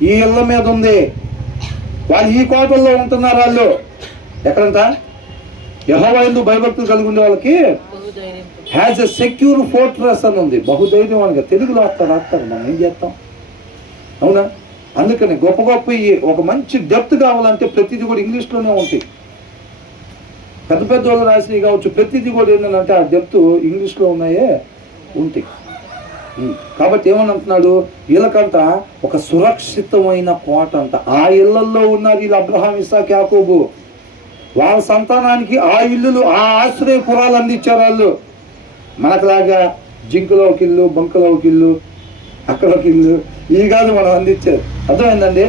ఈ ఇళ్ళ మీద ఉంది. వాళ్ళు ఈ కోటల్లో ఉంటున్నారు. వాళ్ళు ఎక్కడంట? యెహోవా యందు భయభక్తులు కలిగి ఉండే వాళ్ళకి హ్యాస్ ఎ సెక్యూర్ ఫోర్ట్రెస్ అని ఉంది. బహుధైర్యం అనగా తెలుగులో రాస్తారు. మనం ఏం చేస్తాం? అవునా? అందుకని గొప్ప ఒక మంచి డెప్త్ కావాలంటే ప్రతిదీ కూడా ఇంగ్లీష్లోనే ఉంటాయి. పెద్ద వాళ్ళు రాసినవి కావచ్చు, ప్రతిదీ కూడా ఏంటంటే ఆ డెప్త్ ఇంగ్లీష్లో ఉన్నాయే ఉంటాయి. కాబట్టి ఏమని అంటున్నాడు? వీళ్ళకంట ఒక సురక్షితమైన కోట అంట. ఆ ఇళ్లల్లో ఉన్నారు వీళ్ళు. అబ్రహాం, ఇస్సాకు, యాకోబు వాళ్ళ సంతానానికి ఆ ఇల్లులు, ఆ ఆశ్రయపురాలు అందించారు వాళ్ళు. మనకులాగా జింకులో ఒక ఇల్లు, బంకులో ఒక ఇల్లు, అక్కడ ఒక ఇల్లు, ఇవి కాదు మనం అందించారు. అర్థమైందండి?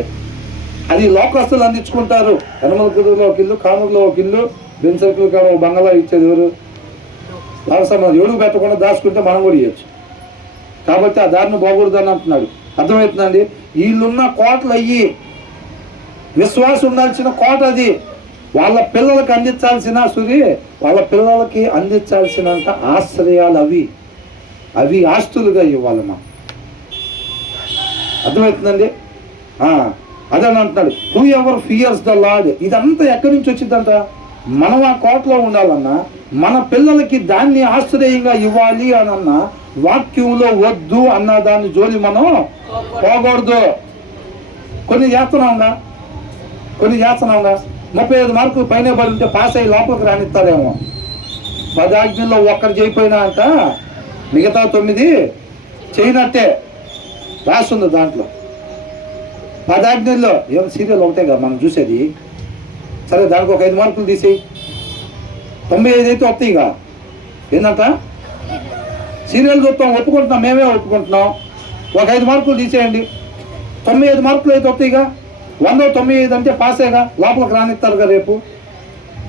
అది లోకస్తులు అందించుకుంటారు. యనమల కుదురులో ఒక ఇల్లు, కానూరులో ఒక ఇల్లు, బెన్సర్కులు కాడ ఒక బంగళా ఇచ్చేది ఎవరు? లాభసంబంధం ఎవడు పెట్టకుండా దాచుకుంటే మనం కూడా ఇవ్వచ్చు. కాబట్టి ఆ దారిని బాగూడదని అంటున్నాడు. అర్థమవుతుందండి? వీళ్ళున్న కోటలు అయ్యి విశ్వాసం ఉండాల్సిన కోట అది. వాళ్ళ పిల్లలకి అందించాల్సిన వాళ్ళ పిల్లలకి అందించాల్సినంత ఆశ్రయాలు అవి ఆస్తులుగా ఇవ్వాలి మనం. అర్థమవుతుందండి? అదని అంటున్నాడు, who ever fears the lord. ఇదంతా ఎక్కడి నుంచి వచ్చిందంట? మనం ఆ కోటలో ఉండాలన్నా, మన పిల్లలకి దాన్ని ఆశ్రయంగా ఇవ్వాలి అనన్నా, వాక్యంలో వద్దు అన్న దాన్ని జోలి మనం పోకూడదు. కొన్ని చేస్తున్నాంగా 35 మార్కులు పైన పడి ఉంటే పాస్ అయ్యి లోపలికి రానిస్తారేమో. 10 ఆజ్ఞల్లో ఒక్కరు చేయకపోయినా అంట మిగతా 9 చేయనట్టే రాస్తుంది దాంట్లో. 10 ఆజ్ఞల్లో ఏం సీరియల్ ఒకటే కదా మనం చూసేది. సరే దానికి ఒక 5 మార్కులు తీసేయి, 95 అయితే వస్తాయిగా. ఏంటంట? సీరియల్ చూస్తాం, ఒప్పుకుంటున్నాం, మేమే ఒప్పుకుంటున్నాం. ఒక 5 మార్కులు తీసేయండి, 95 మార్కులు అయితే వస్తాయిగా. 195 అంటే పాసేగా, లోపలికి రానిస్తారుగా రేపు?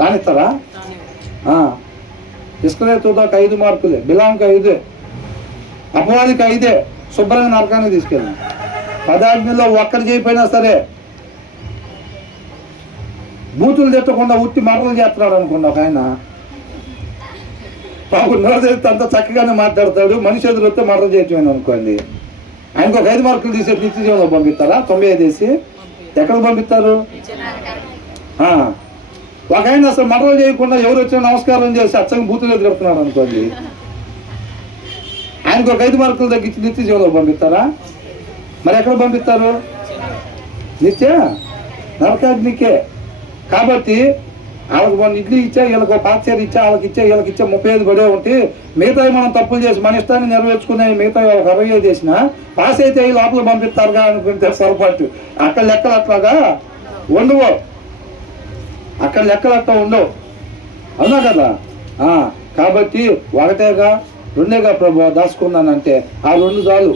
రానిస్తారా? ఇస్కరేతుదాకు 5 మార్కులే, బిలాంకి 5, అపవాదికి 5, శుభ్రంగా నరకానికి తీసుకెళ్ళాం. 10 ఆజ్ఞల్లో ఒక్కటి చేయకపోయినా సరే బూతులు తిట్టకుండా ఉట్టి మరలు చేస్తున్నాడు అనుకోండి ఒక ఆయన. పాపం నోరేస్తే అంత చక్కగానే మాట్లాడతాడు, మనిషి ఎదురు వస్తే మరలు చేయటమని అనుకోండి. ఆయనకు ఒక 5 మార్కులు తీసే నిత్య జీవనంలో పంపిస్తారా? 95 వేసి ఎక్కడికి పంపిస్తారు? ఒక ఆయన అసలు మరలు చేయకుండా ఎవరు వచ్చినా నమస్కారం చేసి అచ్చగా బూతులు ఎదురుతున్నాడు అనుకోండి, ఆయనకు ఒక 5 మార్కులు తగ్గించి నిత్య జీవనంలో పంపిస్తారా? మరి ఎక్కడ పంపిస్తారు? నిత్య నరకాగ్నికే. కాబట్టి వాళ్ళకి 1 ఇడ్లీ ఇచ్చా, వీళ్ళకి 1 పాతచీర ఇచ్చా, వాళ్ళకి ఇచ్చా, వీళ్ళకి ఇచ్చా 35 పడే ఉంటే మిగతాయి మనం తప్పులు చేసి మన ఇష్టాన్ని నెరవేర్చుకున్నాయి, మిగతాయి ఒక 65 చేసినా పాస్ అయితే అవి లోపల పంపిస్తారుగా అనుకుంటే పొరపాటు. అక్కడ లెక్కలు అట్లాగా ఉండవు, అక్కడ లెక్కలు అట్లా ఉండవు, అవునా కదా? కాబట్టి 1గా 2గా ప్రభు దాచుకున్నానంటే ఆ 2 చాలు,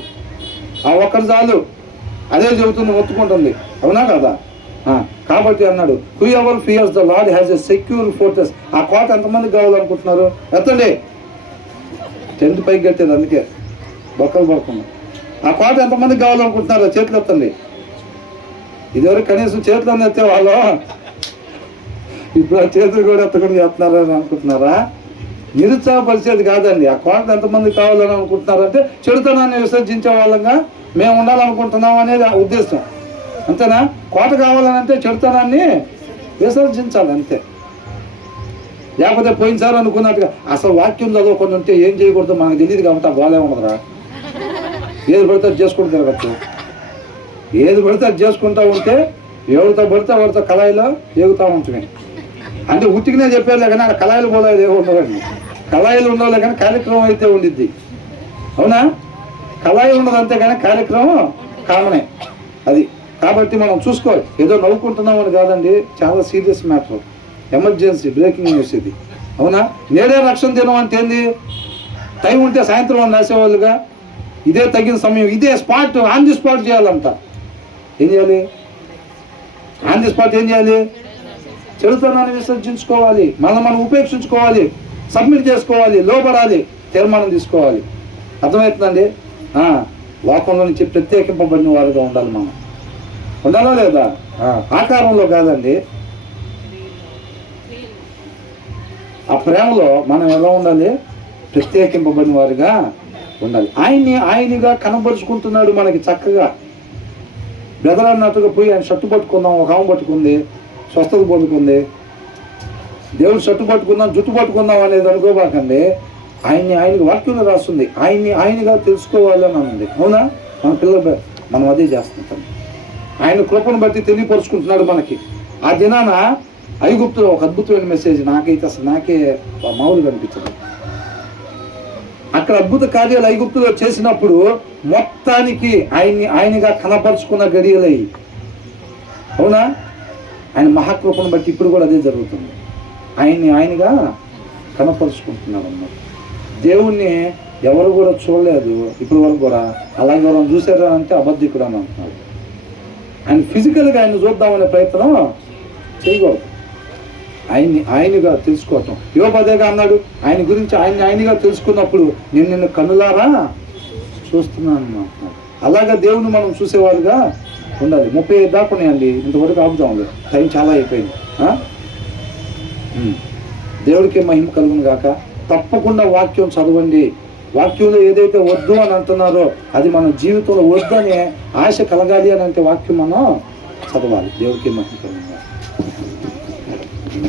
ఆ 1 చాలు. అదే చెబుతుంది, ఒత్తుకుంటుంది, అవునా కదా? కాబట్టి అన్నాడు, who ever fears the lord has a secure fortress. ఆ కోట ఎంతమందికి కావాలనుకుంటున్నారు? ఎత్తండి, 10th పైకి కట్టారు, అందుకే బొక్కలు పడుతుంది. ఆ కోట ఎంతమందికి కావాలనుకుంటున్నారు? చేతులు ఎత్తండి. ఇదివరకు కనీసం చేతులు ఎత్తే వాళ్ళు, ఇప్పుడు ఆ చేతులు కూడా ఎత్తకుండా చేస్తున్నారని అనుకుంటున్నారా? నిరుత్సాహపరిచేది కాదండి. ఆ కోట ఎంతమంది కావాలని అనుకుంటున్నారంటే చెడుతనాన్ని విసర్జించే వాళ్ళంగా మేము ఉండాలనుకుంటున్నాం అనేది ఆ ఉద్దేశం, అంతేనా? కోట కావాలనంటే చెడుతనాన్ని విసర్జించాలి, అంతే. లేకపోతే పోయినసారి అనుకున్నట్టుగా అసలు వాక్యం చదువుకొని ఉంటే ఏం చేయకూడదు మనకు తెలియదు కాబట్టి ఆ గోలే ఉండదురా. ఏది పడితే అది చేసుకుంటూ తిరగచ్చు, ఏది పడితే అది చేసుకుంటూ ఉంటే ఎవరితో పడితే ఎవరితో కళాయిలో ఎగుతూ ఉంటుంది. అంటే ఉట్టికినే చెప్పారులే కానీ అక్కడ కళాయిలు పోలేదు ఏమో ఉండదండి. కళాయిలు ఉండవులే కానీ కార్యక్రమం అయితే ఉండిద్ది, అవునా? కళాయి ఉండదు అంతే కానీ కార్యక్రమం కామనే అది. కాబట్టి మనం చూసుకోవాలి, ఏదో నవ్వుకుంటున్నామని కాదండి, చాలా serious matter, emergency, breaking news ఇది, అవునా? నేడే రక్షణ దినం అంటే ఏంది? టైం ఉంటే సాయంత్రం అని రాసేవాళ్ళుగా, ఇదే తగిన సమయం, ఇదే స్పాట్, ఆన్ ది స్పాట్ చేయాలంట. ఏం చేయాలి? ఆన్ ది స్పాట్ ఏం చేయాలి? చెడుతనాన్ని విసర్జించుకోవాలి, మనం ఉపేక్షించుకోవాలి, సబ్మిట్ చేసుకోవాలి, లోపడాలి, తీర్మానం తీసుకోవాలి. అర్థమవుతుందండి? లోకంలో నుంచి ప్రత్యేకింపబడిన వారుగా ఉండాలి. మనం ఉండాలా లేదా? ఆకారంలో కాదండి, ఆ ప్రేమలో మనం ఎలా ఉండాలి? ప్రత్యేకింపబడిన వారుగా ఉండాలి. ఆయనగా కనబరుచుకుంటున్నాడు మనకి చక్కగా. బ్రదర్ అన్నట్టుగా పోయి ఆయన షర్టు పట్టుకుందాం, ఒక ఆమె పట్టుకుంది, స్వస్థత పొందుకుంది. దేవుడు షర్టు పట్టుకుందాం, జుట్టు పట్టుకుందాం అనేది అనుకోబాకండి. ఆయనకి వాక్యంలో రాస్తుంది, ఆయనగా తెలుసుకోవాలని ఉంది, అవునా? మన పిల్లలు మనం అదే చేస్తుంటాం. ఆయన కృపను బట్టి తెలియపరుచుకుంటున్నాడు మనకి. ఆ దినాన ఐగుప్తులో ఒక అద్భుతమైన మెసేజ్ నాకైతే అసలు నాకే మామూలుగా అనిపించదు. అక్కడ అద్భుత కార్యాలు ఐగుప్తులో చేసినప్పుడు మొత్తానికి ఆయనగా కనపరుచుకున్న గడియలై, అవునా? ఆయన మహాకృపను బట్టి ఇప్పుడు కూడా అదే జరుగుతుంది. ఆయనగా కనపరుచుకుంటున్నాడు అన్నమాట. దేవుణ్ణి ఎవరు కూడా చూడలేదు ఇప్పటి వరకు కూడా. అలాగే ఎవరైనా చూసారా అంటే అబద్ధికుడు అని అంటున్నాడు. ఆయన ఫిజికల్గా ఆయన చూద్దామనే ప్రయత్నం చేయకూడదు. ఆయనగా తెలుసుకోవటం. యోపదేగా అన్నాడు, ఆయన గురించి ఆయనగా తెలుసుకున్నప్పుడు నేను నిన్ను కన్నులారా చూస్తున్నాను అంటున్నాడు. అలాగా దేవుని మనం చూసేవారుగా ఉండాలి. 35 దాకా ఉన్నాయండి, ఇంతవరకు ఆపుదాంలే, టైం చాలా అయిపోయింది. దేవుడికి మహిమ కలుగును గాక. తప్పకుండా వాక్యం చదవండి. వాక్యంలో ఏదైతే వద్దు అని అంటున్నారో అది మన జీవితంలో వద్దు అనే ఆశ కలగాలి అని అంటే వాక్యం మనం చదవాలి. దేవుడికి మహిమ కలుగును గాక.